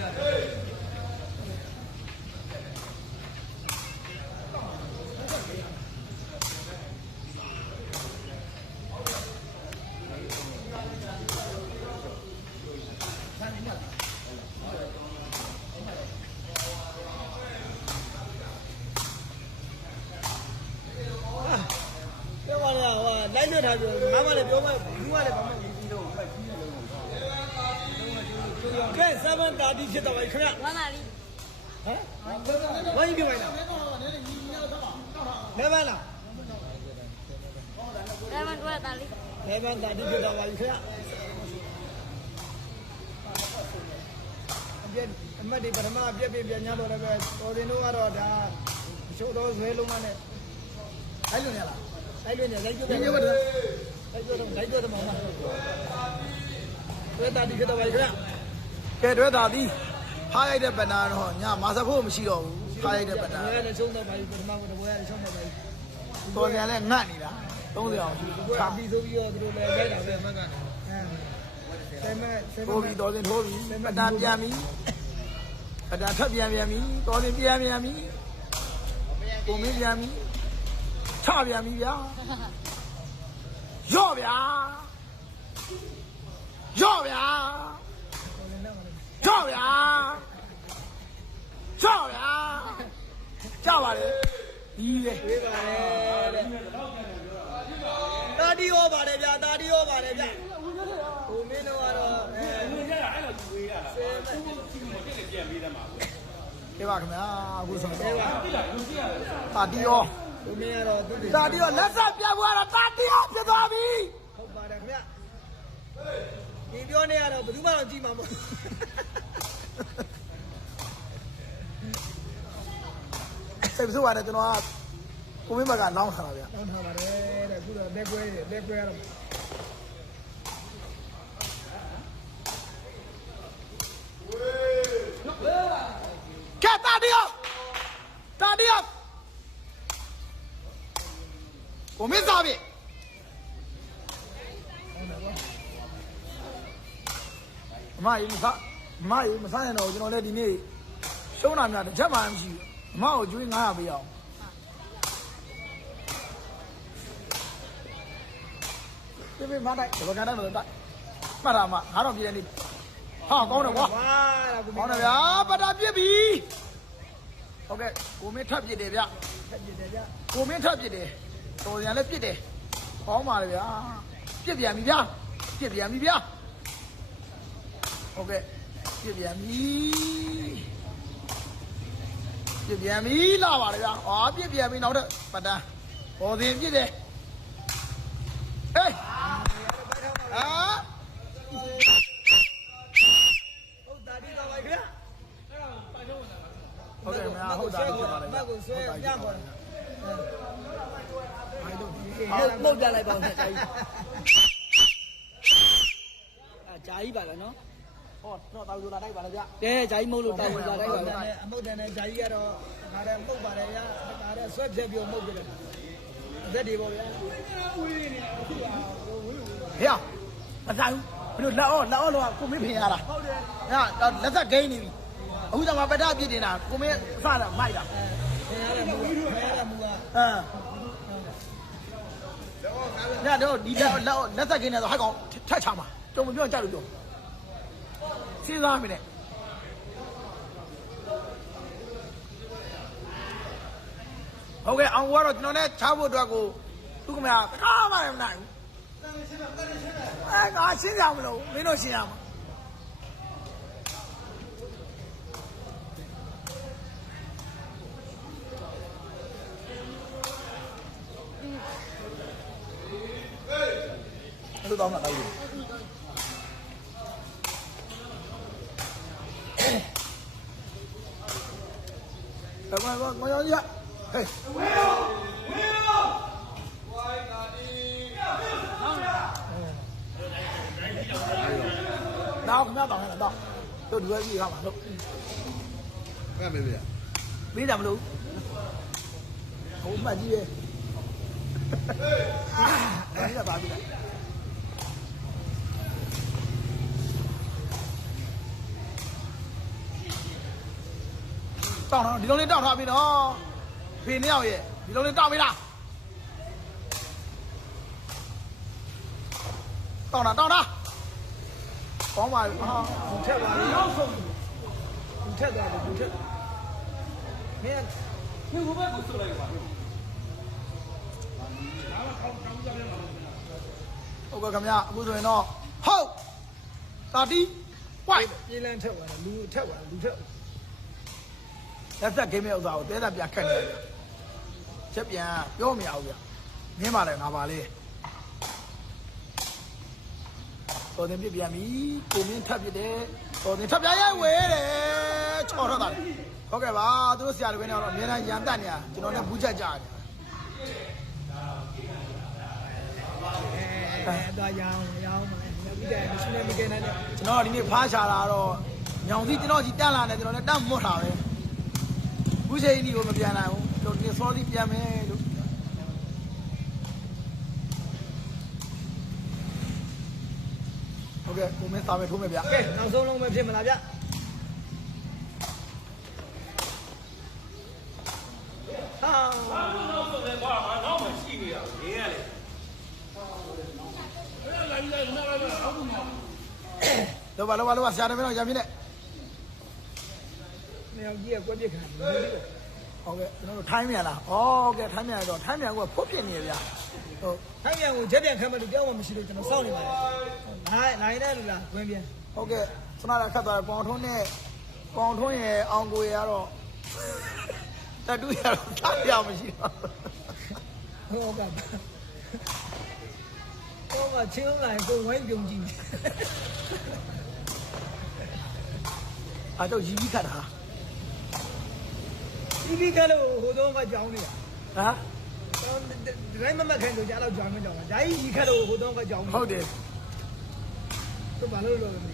ြောပါလေဟိုလိုက်လွတ်ထားပြောငါမှလည်းပြောမှဘူးကလည်းဘာမှမပြီးတော့ကဲ7:30ဖြစ်တော့ခဏ ဝမ်းပါလိ ဟမ်ဝိုင်းပြပါလားလဲပါလား 7:30တာလိ 7:30ဖြစ်တော့ပါခဏအမတ်ဒီပထမပြက်ပြပြန်ညာတော့လည်းတော်တင်တို့ကတော့ဒါချိုးတော့ဇွဲလုံးမနဲ့လိုက်လို့ရလားလိုက်လို့ရလိုက်ကြည့်တယ်လိုက်ကြတော့မမတွေ့တာဒီကတော့ပါခဏ ကဲတွဲတာသည်ဖားရိုက်တဲ့ပဏာတော့ညမာစဖို့မရှိတော့ဘူးဖားရိုက်တဲ့ပဏာ ဘယ်နဲ့ဆုံးတော့ပါပထမကတော့ဘယ်နဲ့ဆုံးတော့ပါ တော်ပြန်လဲငတ်နေတာ30အောင်ရှိ သူကပြီးဆိုပြီးတော့သူတို့လည်းကြိုက်တာပဲမကထိုးပြီးတော်စင်ထိုးပြီးပဏာပြန်ပြီပဏာထပ်ပြန်ပြီတော်စင်ပြန်ပြီကိုမင်းပြန်ပြီချပြန်ပြီဗျာရော့ဗျာရော့ဗျာကြောက်ဗျာကြောက်ဗျာကြောက်ပါလေဒီလေ ပေးပါလေတဲ့တာတီရောပါတယ်ဗျာတာတီရောပါတယ်ဗျာဟိုမင်းတို့ကတော့ဝင်ကြတာအဲ့လိုဝေးရတာဆယ်ပြန်ပြီးတယ်မှာ ကဲပါခင်ဗျာအခုဆို ဆယ်ပါ တာတီရော ဟိုမင်းကတော့သူ တာတီရောလက်ဆက်ပြဖို့ကတော့တာတီရောဖြစ်သွားပြီ ဟုတ်ပါတယ်ခင်ဗျာဒီပြောနေရတော့ဘယ်သူမှတော့ကြည့်မှာမဟုတ် စိတ်ဆိုးရတယ်ကျွန်တော်ကကိုမင်းဘက်ကလောင်းထားတာဗျာ တောင်းထားပါတယ်တဲ့အခုတော့လက်ကွဲရတော့ ကဲတာတီရောကိုမင်းစားပြီမမကြီးမစားရင်တော့ကျွန်တော်လည်းဒီနေ့ရှုံးတာများတစ်ချက်မှမရှိဘူးအမကိုကျွေး900ပေးအောင်ပြေးမတိုက်ဒီဘက်ကတော့တိုက်မှတ်တာမငါတော့ပြည်တယ်နေဟာကောင်းတယ်ကွာ ဝါလာကို ကောင်းတယ်ဗျာပတာပြစ်ပြီဟုတ်ကဲ့ကိုမင်းထပ်ပြစ်တယ်ဗျ ဆက်ကြည့်တယ်ဗျာ ကိုမင်းထပ်ပြစ်တယ်တော်ရန်လည်းပြစ်တယ်ကောင်းပါလေဗျာပြစ်ပြန်ပြီဗျာဟုတ်ကဲ့ပြစ်ပြန်ပြီလာပါလေဗျာအော်ပြစ်ပြန်ပြီနောက်တော့ပတန်းပေါ်စင်ပြစ်တယ်ဟေးအာ ဟုတ်တာဒီတော့ပါခင်ဗျာ ဟုတ်ကဲ့ဗျာဟုတ်တာဖြစ်ပါလေ မကိုဆွဲညံ့ပါ မှုတ်ပြလိုက်ပါဦးနဲ့ဂျာကြီးဂျာကြီးပါလားနော် ဟောတော့တောက်ဆိုတာတိုက်ပါလေဗျာ ကဲဂျာကြီးမဟုတ်လို့တောင်းဝင်လာတိုင်းပါဗျာ အမုတ်တန်နဲ့ဂျာကြီးကတော့ငါလည်းပုတ်ပါတယ်ဗျာဒါလည်းဆွဲဖြတ်ပြီးမှုတ်ပြတယ်အသက်တွေပေါ့ဗျာ ဟေးမဆိုင်ဘူးဘယ်လိုလက်အောလောကိုမင်းဖင်ရတာဟုတ်တယ်ဟာလက်ဆက်ဂိမ်းနေပြီအခုကျမှပထပြစ်တင်တာကိုမင်းအစတာမိုက်တာ ခင်ဗျားလည်းမူကညတော့ဒီလက်ဆက်ဂိမ်းနေဆိုဟိုက်ကောင်ထက်ချမှာကြုံမပြောကြလို့ပြောစဉ်းစားမိနဲ့ဟုတ်ကဲ့အောင်ကတော့ကျွန်တော်နဲ့ချဖို့အတွက်ကိုသူကမကားမှလည်းမနိုင်ဘူးငါရှင်းကြမလို့မင်းတို့ရှင်းရမှာအဲ့ဒါတော့မတော့ဘူး我要去，嘿。到咁樣當係到，都ดู啲咁啊都。咩咩咩？咩就唔到，好乜嘢？呢個擺邊啊？ တောင်းတော့ဒီလုံးလေးတောင်းထားပြီနော်ဖေနှစ်ယောက်ရဲ့ဒီလုံးလေးတောင်းပြီလားတောင်းတာကောင်းပါပြီဟာဘူးထက်ပါလေရောက်ဆုံးဘူးထက်သွားတယ်ဘူးထက်မင်းဘယ်ဘက်ကိုဆွလိုက်ပါဟုတ်ကဲ့ခင်ဗျအခုဆိုရင်တော့ဟုတ်တာတီဝိုက်ပြေးလန်းထက်သွားတယ်လူထက်လက်သက်ဂိမ်းမဲ့ဥစ္စာကိုတဲတာပြခက်နေတယ်ချက်ပြန်ပြောမရဘူးဗျနင်းပါလေငါပါလေတော်တင်ပြပြန်ပြီကိုမင်းထပ်ပြတယ်တော်တင်ထပ်ပြန်ရိုက်ဝဲတယ်ချော်တော့တာဟုတ်ကဲ့ပါသူတို့ဆရာတွေပဲနေတော့အများအားရန်တက်နေတာကျွန်တော်လည်းဘူးချက်ကြတယ်တော့ရောင်းမလဲပြီးတယ်မရှိနေမကဲနိုင်တယ် ကျွန်တော်ဒီနေ့ဖားချလာတော့ညောင်စီကျွန်တော်ကြီးတက်လာတယ်ကျွန်တော်လည်းတက်မွတ်တာပဲဘူးချိန်ကြီးကိုမပြန်နိုင်ဘူးကျွန်တော်ဒီစောစီပြန်မယ်လို့ဟုတ်ကဲ့ကိုမင်းသားပဲထိုးမယ်ဗျ ကဲနောက်ဆုံးလုံးပဲဖြစ်မလားဗျလောပါဆရာတော်မင်းတော့ရံပြင်းနဲ့ နေအောင်ကြီးကကွက်ပြစ်ခံတယ်ဟုတ်ကဲ့ကျွန်တော်တို့ထိုင်းမြန်လားဟုတ်ကဲ့ထိုင်းမြန်တော့ထိုင်းမြန်ကဖွတ်ပြစ်နေရဗျဟုတ် ထိုင်းပြန်ကိုချက်ပြန်ခံမလို့ကြောက်မှမရှိလို့ကျွန်တော်စောင့်နေပါတယ်နိုင်တဲ့လူလားဝင်ပြန် ဟုတ်ကဲ့စနာလာခတ်သွားတယ်ပေါင်ထုံးနဲ့ပေါင်ထုံးရဲ့အောင်ကိုရတော့တတူရတော့ထားရမရှိတော့ဟုတ်ကဲ့ဟောကချင်းလိုက်ကိုဝိုင်းပြုံကြည့်အားတော့ရီးပြီးခတ်တာ ဒီကလို့ဟိုတော့ကကြောင်းနေတာ ဟမ် ဒီတိုင်းမခိုင်လို့ကြားတော့ကြောင်းမကြောင်းပါဒါကြီးခက်လို့ဟိုတော့ကကြောင်းဟုတ်တယ် သူဘာလို့လဲမသိ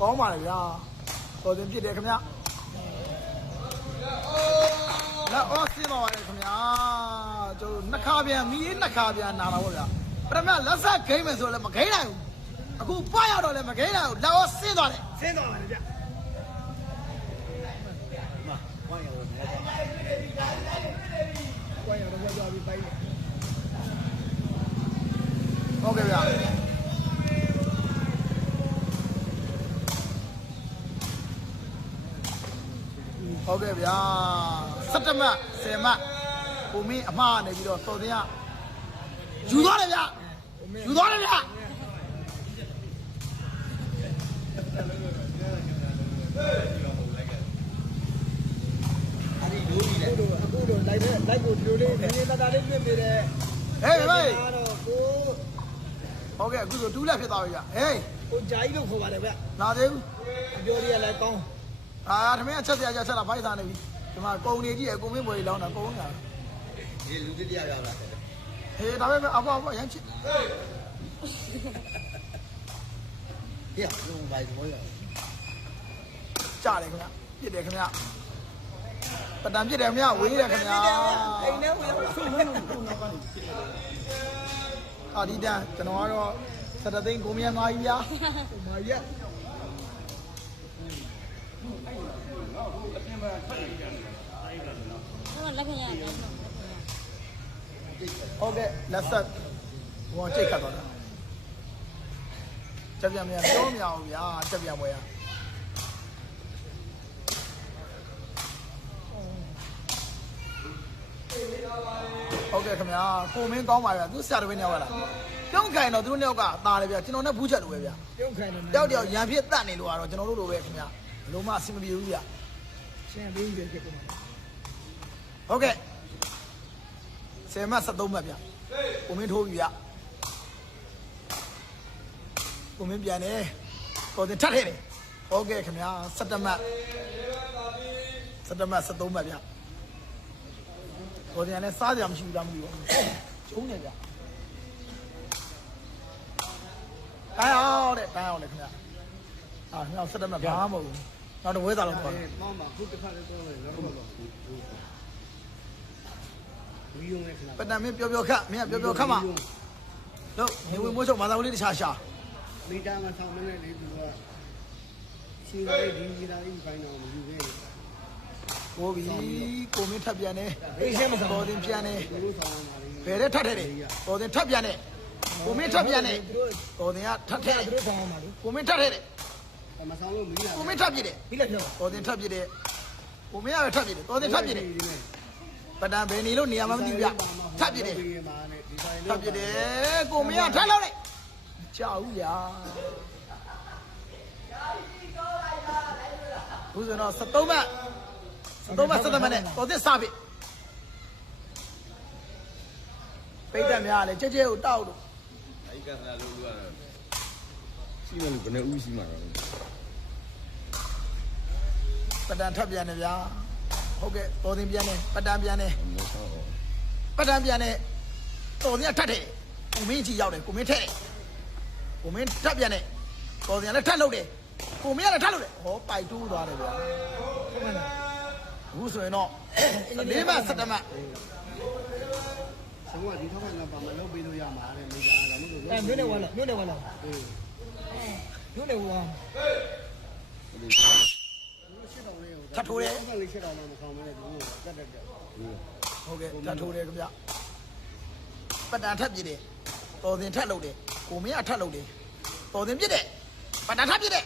ကောင်းပါလေဗျာတော်တင်ပြစ်တယ်ခင်ဗျလက်အော်စင်းပါပါလေခင်ဗျာကျွန်တော်နှစ်ခါပြန်မီးနှစ်ခါပြန်နာတာပေါ့ဗျာပထမလက်ဆက်ဂိမ်းမယ်ဆိုလည်းမဂိမ်းနိုင်ဘူးအခုပွားရတော့လည်းမဂိမ်းနိုင်ဘူးလက်အော်စင်းသွားတယ် ဆင်းသွားတယ်ဗျဝိုင်းရတော့ကြောက်ပြီးပိုက် ဟုတ်ကဲ့ဗျာဟုတ်ကဲ့ဗျာ17မှတ်10မှတ်ကိုမင်းအမှားနေပြီးတော့တော်တင်ရယူသွားတယ်ဗျာယူသွားတယ်ဗျာအခုတော့လိုက်ကိုဒီလိုလေးနည်းနည်းတလေးပြစ်နေတယ် ဟေးဘေး တော့ကို ဟုတ်ကဲ့အခုဆို2လက်ဖြစ်သွားပြီဗျာဟေး ကိုဂျာကြီးလို့ခေါ်ပါတယ်ဗျ လာသေးဘူး အပြောလေးကလည်းကောင်း ထမင်းအချက်စရာချက်တာဖိုက်စားနေပြီဒီမှာကုံနေကြီးအကုန်မင်းပွဲကြီးလောင်းတာကုံနေတာဒီလူကြီးတရားရောက်လာတယ်ဟေးဒါပဲအဖေရမ်းချစ်ဟေးလုံးပိုင်ဘောရကြားတယ်ခင်ဗျပြစ်တယ်ခင်ဗျပတံပြစ်တယ်ခင်ဗျဝေးတယ်ခင်ဗျ အိမ်ထဲဝင်ဆုံးလုံးလုံးကနေ အာဒီတန်ကျွန်တော်ကတော့17သိန်းကိုမြန်းသွားပြီဗျာမာရက် လက်ခံရတယ် ဟုတ်ကဲ့လက်ဆက်ဟိုချိတ်ခတ်သွားတာချက်ပြန်ပြန်ပြောမရဘူးဗျာချက်ပြန်ပွဲရဟုတ်ကဲ့ခင်ဗျာကိုမင်းကောင်းပါဗျာသူဆရာတော်ပဲနေရောက်လာပြုံးခိုင်တော့သူတို့နှစ်ယောက်ကตาတယ်ဗျာကျွန်တော်နဲ့ဘူးချက်လိုပဲဗျာ ပြုံးခိုင်းတယ် တယောက်တယောက်ရံပြစ်တတ်နေလို့ကတော့ကျွန်တော်တို့လိုပဲခင်ဗျာဘလို့မှအဆင်မပြေဘူးဗျာ ရှင်းပြီးပြီဖြစ်ကုန်တယ် ဟုတ်ကဲ့10မှတ်73မှတ်ဗျကိုမင်းထိုးပြီဗျကိုမင်းပြန်နေတော်တင်ထပ်ထဲတယ်ဟုတ်ကဲ့ခင်ဗျာ17မှတ်73မှတ်ဗျတော်တင်လည်းစားကြမရှိဘူးလားမသိဘူးကျုံးနေဗျတိုင်းအောင်တဲ့တိုင်းအောင်လေခင်ဗျာငါ17မှတ်ဘာမှမဟုတ်ဘူးနောက်တော့ဝဲသားလုံးပေါ်တယ် မောင်းပါခုတစ်ခါလေးတော့လေတော့တော့ဝီယုံနဲ့ခဏ ပတံမင်းပြောခတ်မင်းကပြောခတ်မှာလို့နေဝင်မိုးချုပ်မာသာဝလေးတခြားရှာ မီတာမှာဆောင်းမနေလေသူက ခြေလိုက်ဒီခြေလိုက်ခိုင်းတော့မယူခဲ့ဘူး ကိုပြီကိုမင်းထပ်ပြန်နေ အေးရှင်းမစား တော်တင်ပြန်နေ သူတို့ဆောင်လာတယ် ဘယ်တဲ့ထပ်ထဲတယ်တော်တင်ထပ်ပြန်နေကိုမင်းထပ်ပြန်နေတော်တင်ကထပ်ထဲ သူတို့ဆောင်အောင်ပါလေ ကိုမင်းထပ်ထဲတယ် မဆောင်လို့မီးလာ ကိုမင်းထပ်ပြစ်တယ် ပြီးလိုက်ပြော တော်တင်ထပ်ပြစ်တယ်ကိုမင်းကပဲထပ်ပြစ်တယ်တော်တင်ထပ်ပြစ်တယ်ပဒံဘယ်နေလို့နေရာမှမသိဘူးဗျထပ်ပြစ်တယ် ထပ်ပြစ်တယ်ကိုမင်းကထပ်လောက်လိုက်ကြောက်ဦးရာဘူးစတော့73မှတ်73မှတ်73မှတ်နဲ့တော်တင်စားပြီပိတ်တက်များလေကြဲကြဲကိုတောက်လို့ အဲ့ဒီကစားလို့လူကတော့ရှိမလို့ဘယ်နဲ့ဦးရှိမှာတော့ ပဒံထပ်ပြန်တယ်ဗျာဟုတ်ကဲ့တော်တင်ပြန်တယ်ပဒံပြန်တယ် မဆော ပဒံပြန်တယ်တော်တင်ကထပ်တယ်ကိုမင်းကြီးရောက်တယ်ကိုမင်းထက်တယ်ကိုမင်းထပ်ပြန်တယ်တော်တင်ကလည်းထပ်လုပ်တယ်ကိုမင်းကလည်းထပ်လုပ်တယ်ဟောပိုက်တူးသွားတယ်ဗျာအခုဆိုရင်တော့လေးမှ7မှတ် ဆုံးကဒီထောက်ကပါမလုပ်ပေးလို့ရမှာတဲ့မိသားစုကလို့ အဲမြို့နယ်ဝါလာမြို့နယ်ဝါလာမြို့နယ်ဝါ ထပ်ထိုးတယ် ကလေးရှစ်တော်မှမဆောင်မနဲ့သူတက်တက်တက် ဟုတ်ကဲ့ထပ်ထိုးတယ်ခင်ဗျပဒံထပ်ပြစ်တယ်တော်တင်ထပ်လုပ်တယ်ကိုမင်းကထပ်လုပ်တယ်တော်တင်ပြစ်တယ်ပဒံထပ်ပြစ်တယ်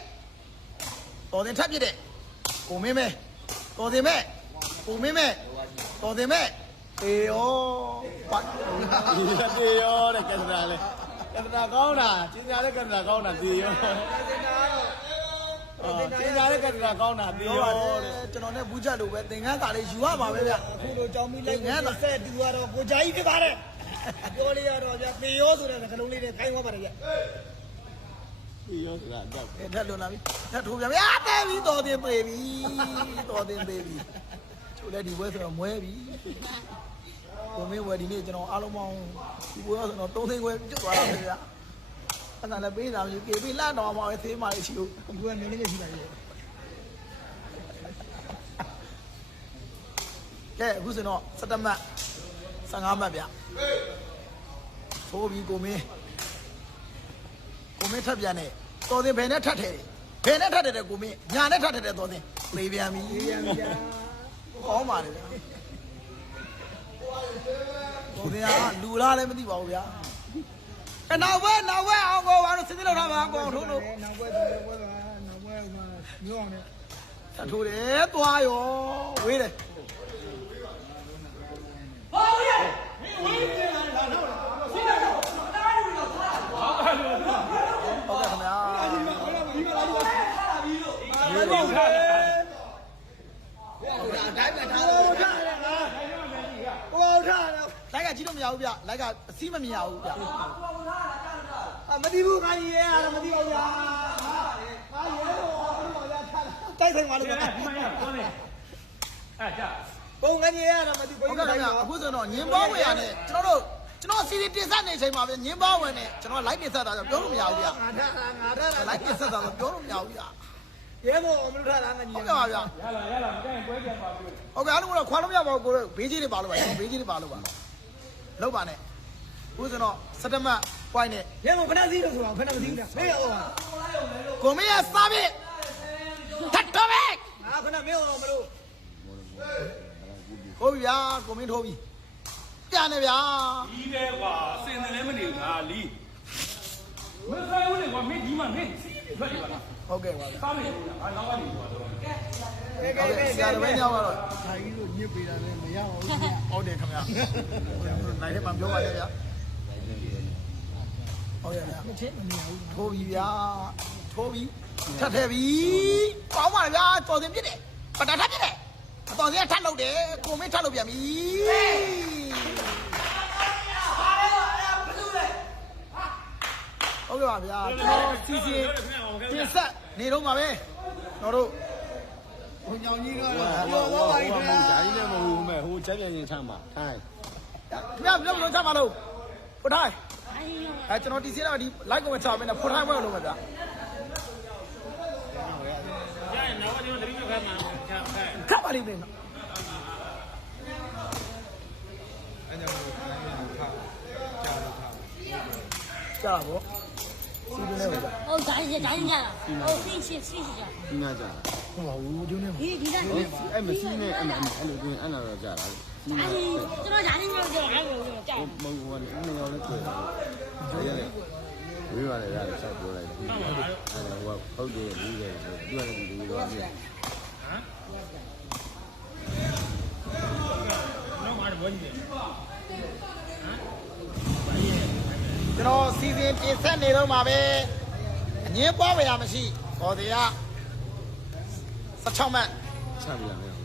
တော်တင်ထပ်ပြစ်တယ်ကိုမင်းမဲတော်တင်မဲကိုမင်းမဲတော်တင်မဲအေးယောပါ ဒီရောတဲ့ကစားလေကစားကောင်းတာကျင်းကြတဲ့ကစားကောင်းတာဒီရောကျင်းကြတဲ့ကစားကောင်းတာဒီ ပြော ရော ပါတယ်ကျွန်တော်နဲ့ဘူးချက်လို့ပဲသင်္ကန်းစာလေးယူရမှာပဲဗျ အခုလိုကြောင်းပြီးလိုက်ကိုဆက်တူရတော့ကိုဂျာကြီးဖြစ်ပါတယ်ပြောလေးရတော့ဗျသေရောဆိုတဲ့ကလုံးလေးနဲ့ခိုင်းသွားပါတယ်ဗျ ဒီရောဆိုတာတော့ ထပ်လွန်လာပြီထပ်ထိုးပြန်ပြီအာပဲပြီတော်တင်ပေပြီတော်တင်ပေပြီချိုးလဲဒီဘွဲဆိုတော့မွဲပြီကိုမင်းဝယ်ဒီနေ့ကျွန်တော်အားလုံးပေါင်းဒီဘွဲဆိုတော့3သိန်းခွဲကျွတ်သွားတာပဲဗျအဲ့ဒါလည်းပေးတာမရှိကေပြီးလန့်တော်မှာပဲသေးမှလေးရှိလို့ ဒီကနေလေးရှိပါရဲ့ ကဲအခုဆိုတော့17မှတ်15မှတ်ဗျထိုးပြီကိုမင်းထပ်ပြန်နေတော်တင်ဘယ်နဲ့ထပ်ထဲဘယ်နဲ့ထပ်တယ်ကိုမင်းညာနဲ့ထပ်တယ်တော်တင်လေပြန်ပြီကောင်းပါလေဗျာတော်တင်ကလူလားလည်းမသိပါဘူးဗျာအဲနောက်ဘက်အောင်ကိုဘာလို့စစ်စစ်လောက်ထားပါအောင်ထိုးလို့ နောက်ဘက်နောက်ဘက်မျိုးအောင်နဲ့ ထပ်ထိုးတယ်သွားရောဝေးတယ်ဟုတ်ကဲ့ခင်ဗျာ လိုက်ကကြည့်လို့မရဘူးဗျလိုက်ကအစီးမမြင်ရဘူးဗျ မသိဘူးခိုင်းရဲရမသိဘူးဗျာတိုက်ဆိုင်ပါလို့ဗျာပုံငင်းရတာမသိဘူး ဟုတ်ကဲ့ခင်ဗျအခုဆိုတော့ညင်ပေါဝင်ရနဲ့ကျွန်တော်စီစီတင်ဆက်နေချိန်မှာပဲညင်ပေါဝင်နဲ့ကျွန်တော်လိုက်တင်ဆက်တာဆိုပြောလို့မရဘူးဗျ ငါထား လိုက်တင်ဆက်တာဆိုပြောလို့မရဘူးဗျ ရဲဘော်အမလို့ထားတာငါညီ ဟုတ်ကဲ့ပါဗျရလာမကြိုင်ပွဲပြန်ပါဘူးဟုတ်ကဲ့အားလုံးကတော့ခွာလို့မရပါဘူးကိုဘေးကြီးတွေပါလို့ပါဘေးကြီးတွေပါလို့ပါလောက်ပါနဲ့အခုဆိုတော့17မှတ် point နဲ့ ရဲဘော်ခဏစီးလို့ဆိုတော့ခဏမစီးဘူးလားမေးရော ကိုမင်းရဲ့စားပြီထတ်တော့ပဲ ငါခဏမေးရောမလို့ ထိုးပြီဗျာကိုမင်းထိုးပြီပြန်နေဗျာ ဒီပဲကွာအစင်တယ်လည်းမနေဘူးဟာလီမဆိုင်ဘူးလေကွာမင်းဒီမှာမင်းစီးပြီးထွက်နေပါလား ဟုတ်ကဲ့ပါဗျာ စားနေဘူးလားငါနောက်ကနေသွားတော့ ဟုတ်ကဲ့ဆရာတော်ပဲညောင်းတော့ ခါကြီးတို့ညစ်ပေးတာလည်းမရပါဘူး ဟုတ်တယ်ခင်ဗျာနိုင်တယ်မှပြောပါလေဗျာဟုတ်ရဲ့ဗျာ မချင်းမမြင်ဘူး ထိုးပြီဗျာထိုးပြီထပ်ထဲပြီကောင်းပါလေဗျာတော်စင်ပြစ်တယ်ပတာထပ်ပြစ်တယ်အတော်စင်ကထပ်လုပ်တယ်ကိုမင်းထပ်လုပ်ပြန်ပြီဟုတ်ကဲ့ပါဗျာကျွန်တော်စီစီတင်ဆက်နေတော့မှာပဲကျွန်တော်တို့ ဘုံကြောင်ကြီးကတော့ ပြောတော့ပါဘူးဓာကြီးလည်းမဟုတ်ဘူးမဲ့ဟိုချက်ပြန်ရင်ချမ်းပါထိုင် ခင်ဗျာဘယ်လိုချမှာလို့ဖွထိုင်းကျွန်တော်တီစီတော့ဒီ like comment ချမယ်နဲ့ဖွထိုင်းပွဲလို့မှာဗျာခပ်ပါလိမ့်မယ်နော်ကြာတာဗော စီးနေတယ်ဗျာ 哦，咱家哦，谁家？ ဒီနာကြတာ ဟုတ်ပါဘူးကျုံနေ 你家， အဲ့မစီးနဲ့အဲ့လိုတွင်အဲ့လာတော့ကြတာ 咱这老家里面就还有家。 မဟုတ်ဘူးကနေနှစ်ယောက်လည်းတွေ့တာရတယ်ဝေးပါလေရတယ်ဆက်ပြောလိုက်အဲ့ဒါဟိုဟုတ်တယ်ပြီးတယ်သူကလည်းဒီလိုတော့ပြ ကျွန်တော်စီစဉ်တင်ဆက်နေတော့မှာပဲအငင်းပွားဝယ်ရမရှိဟောဒီက16မှတ် ချပြရမယ်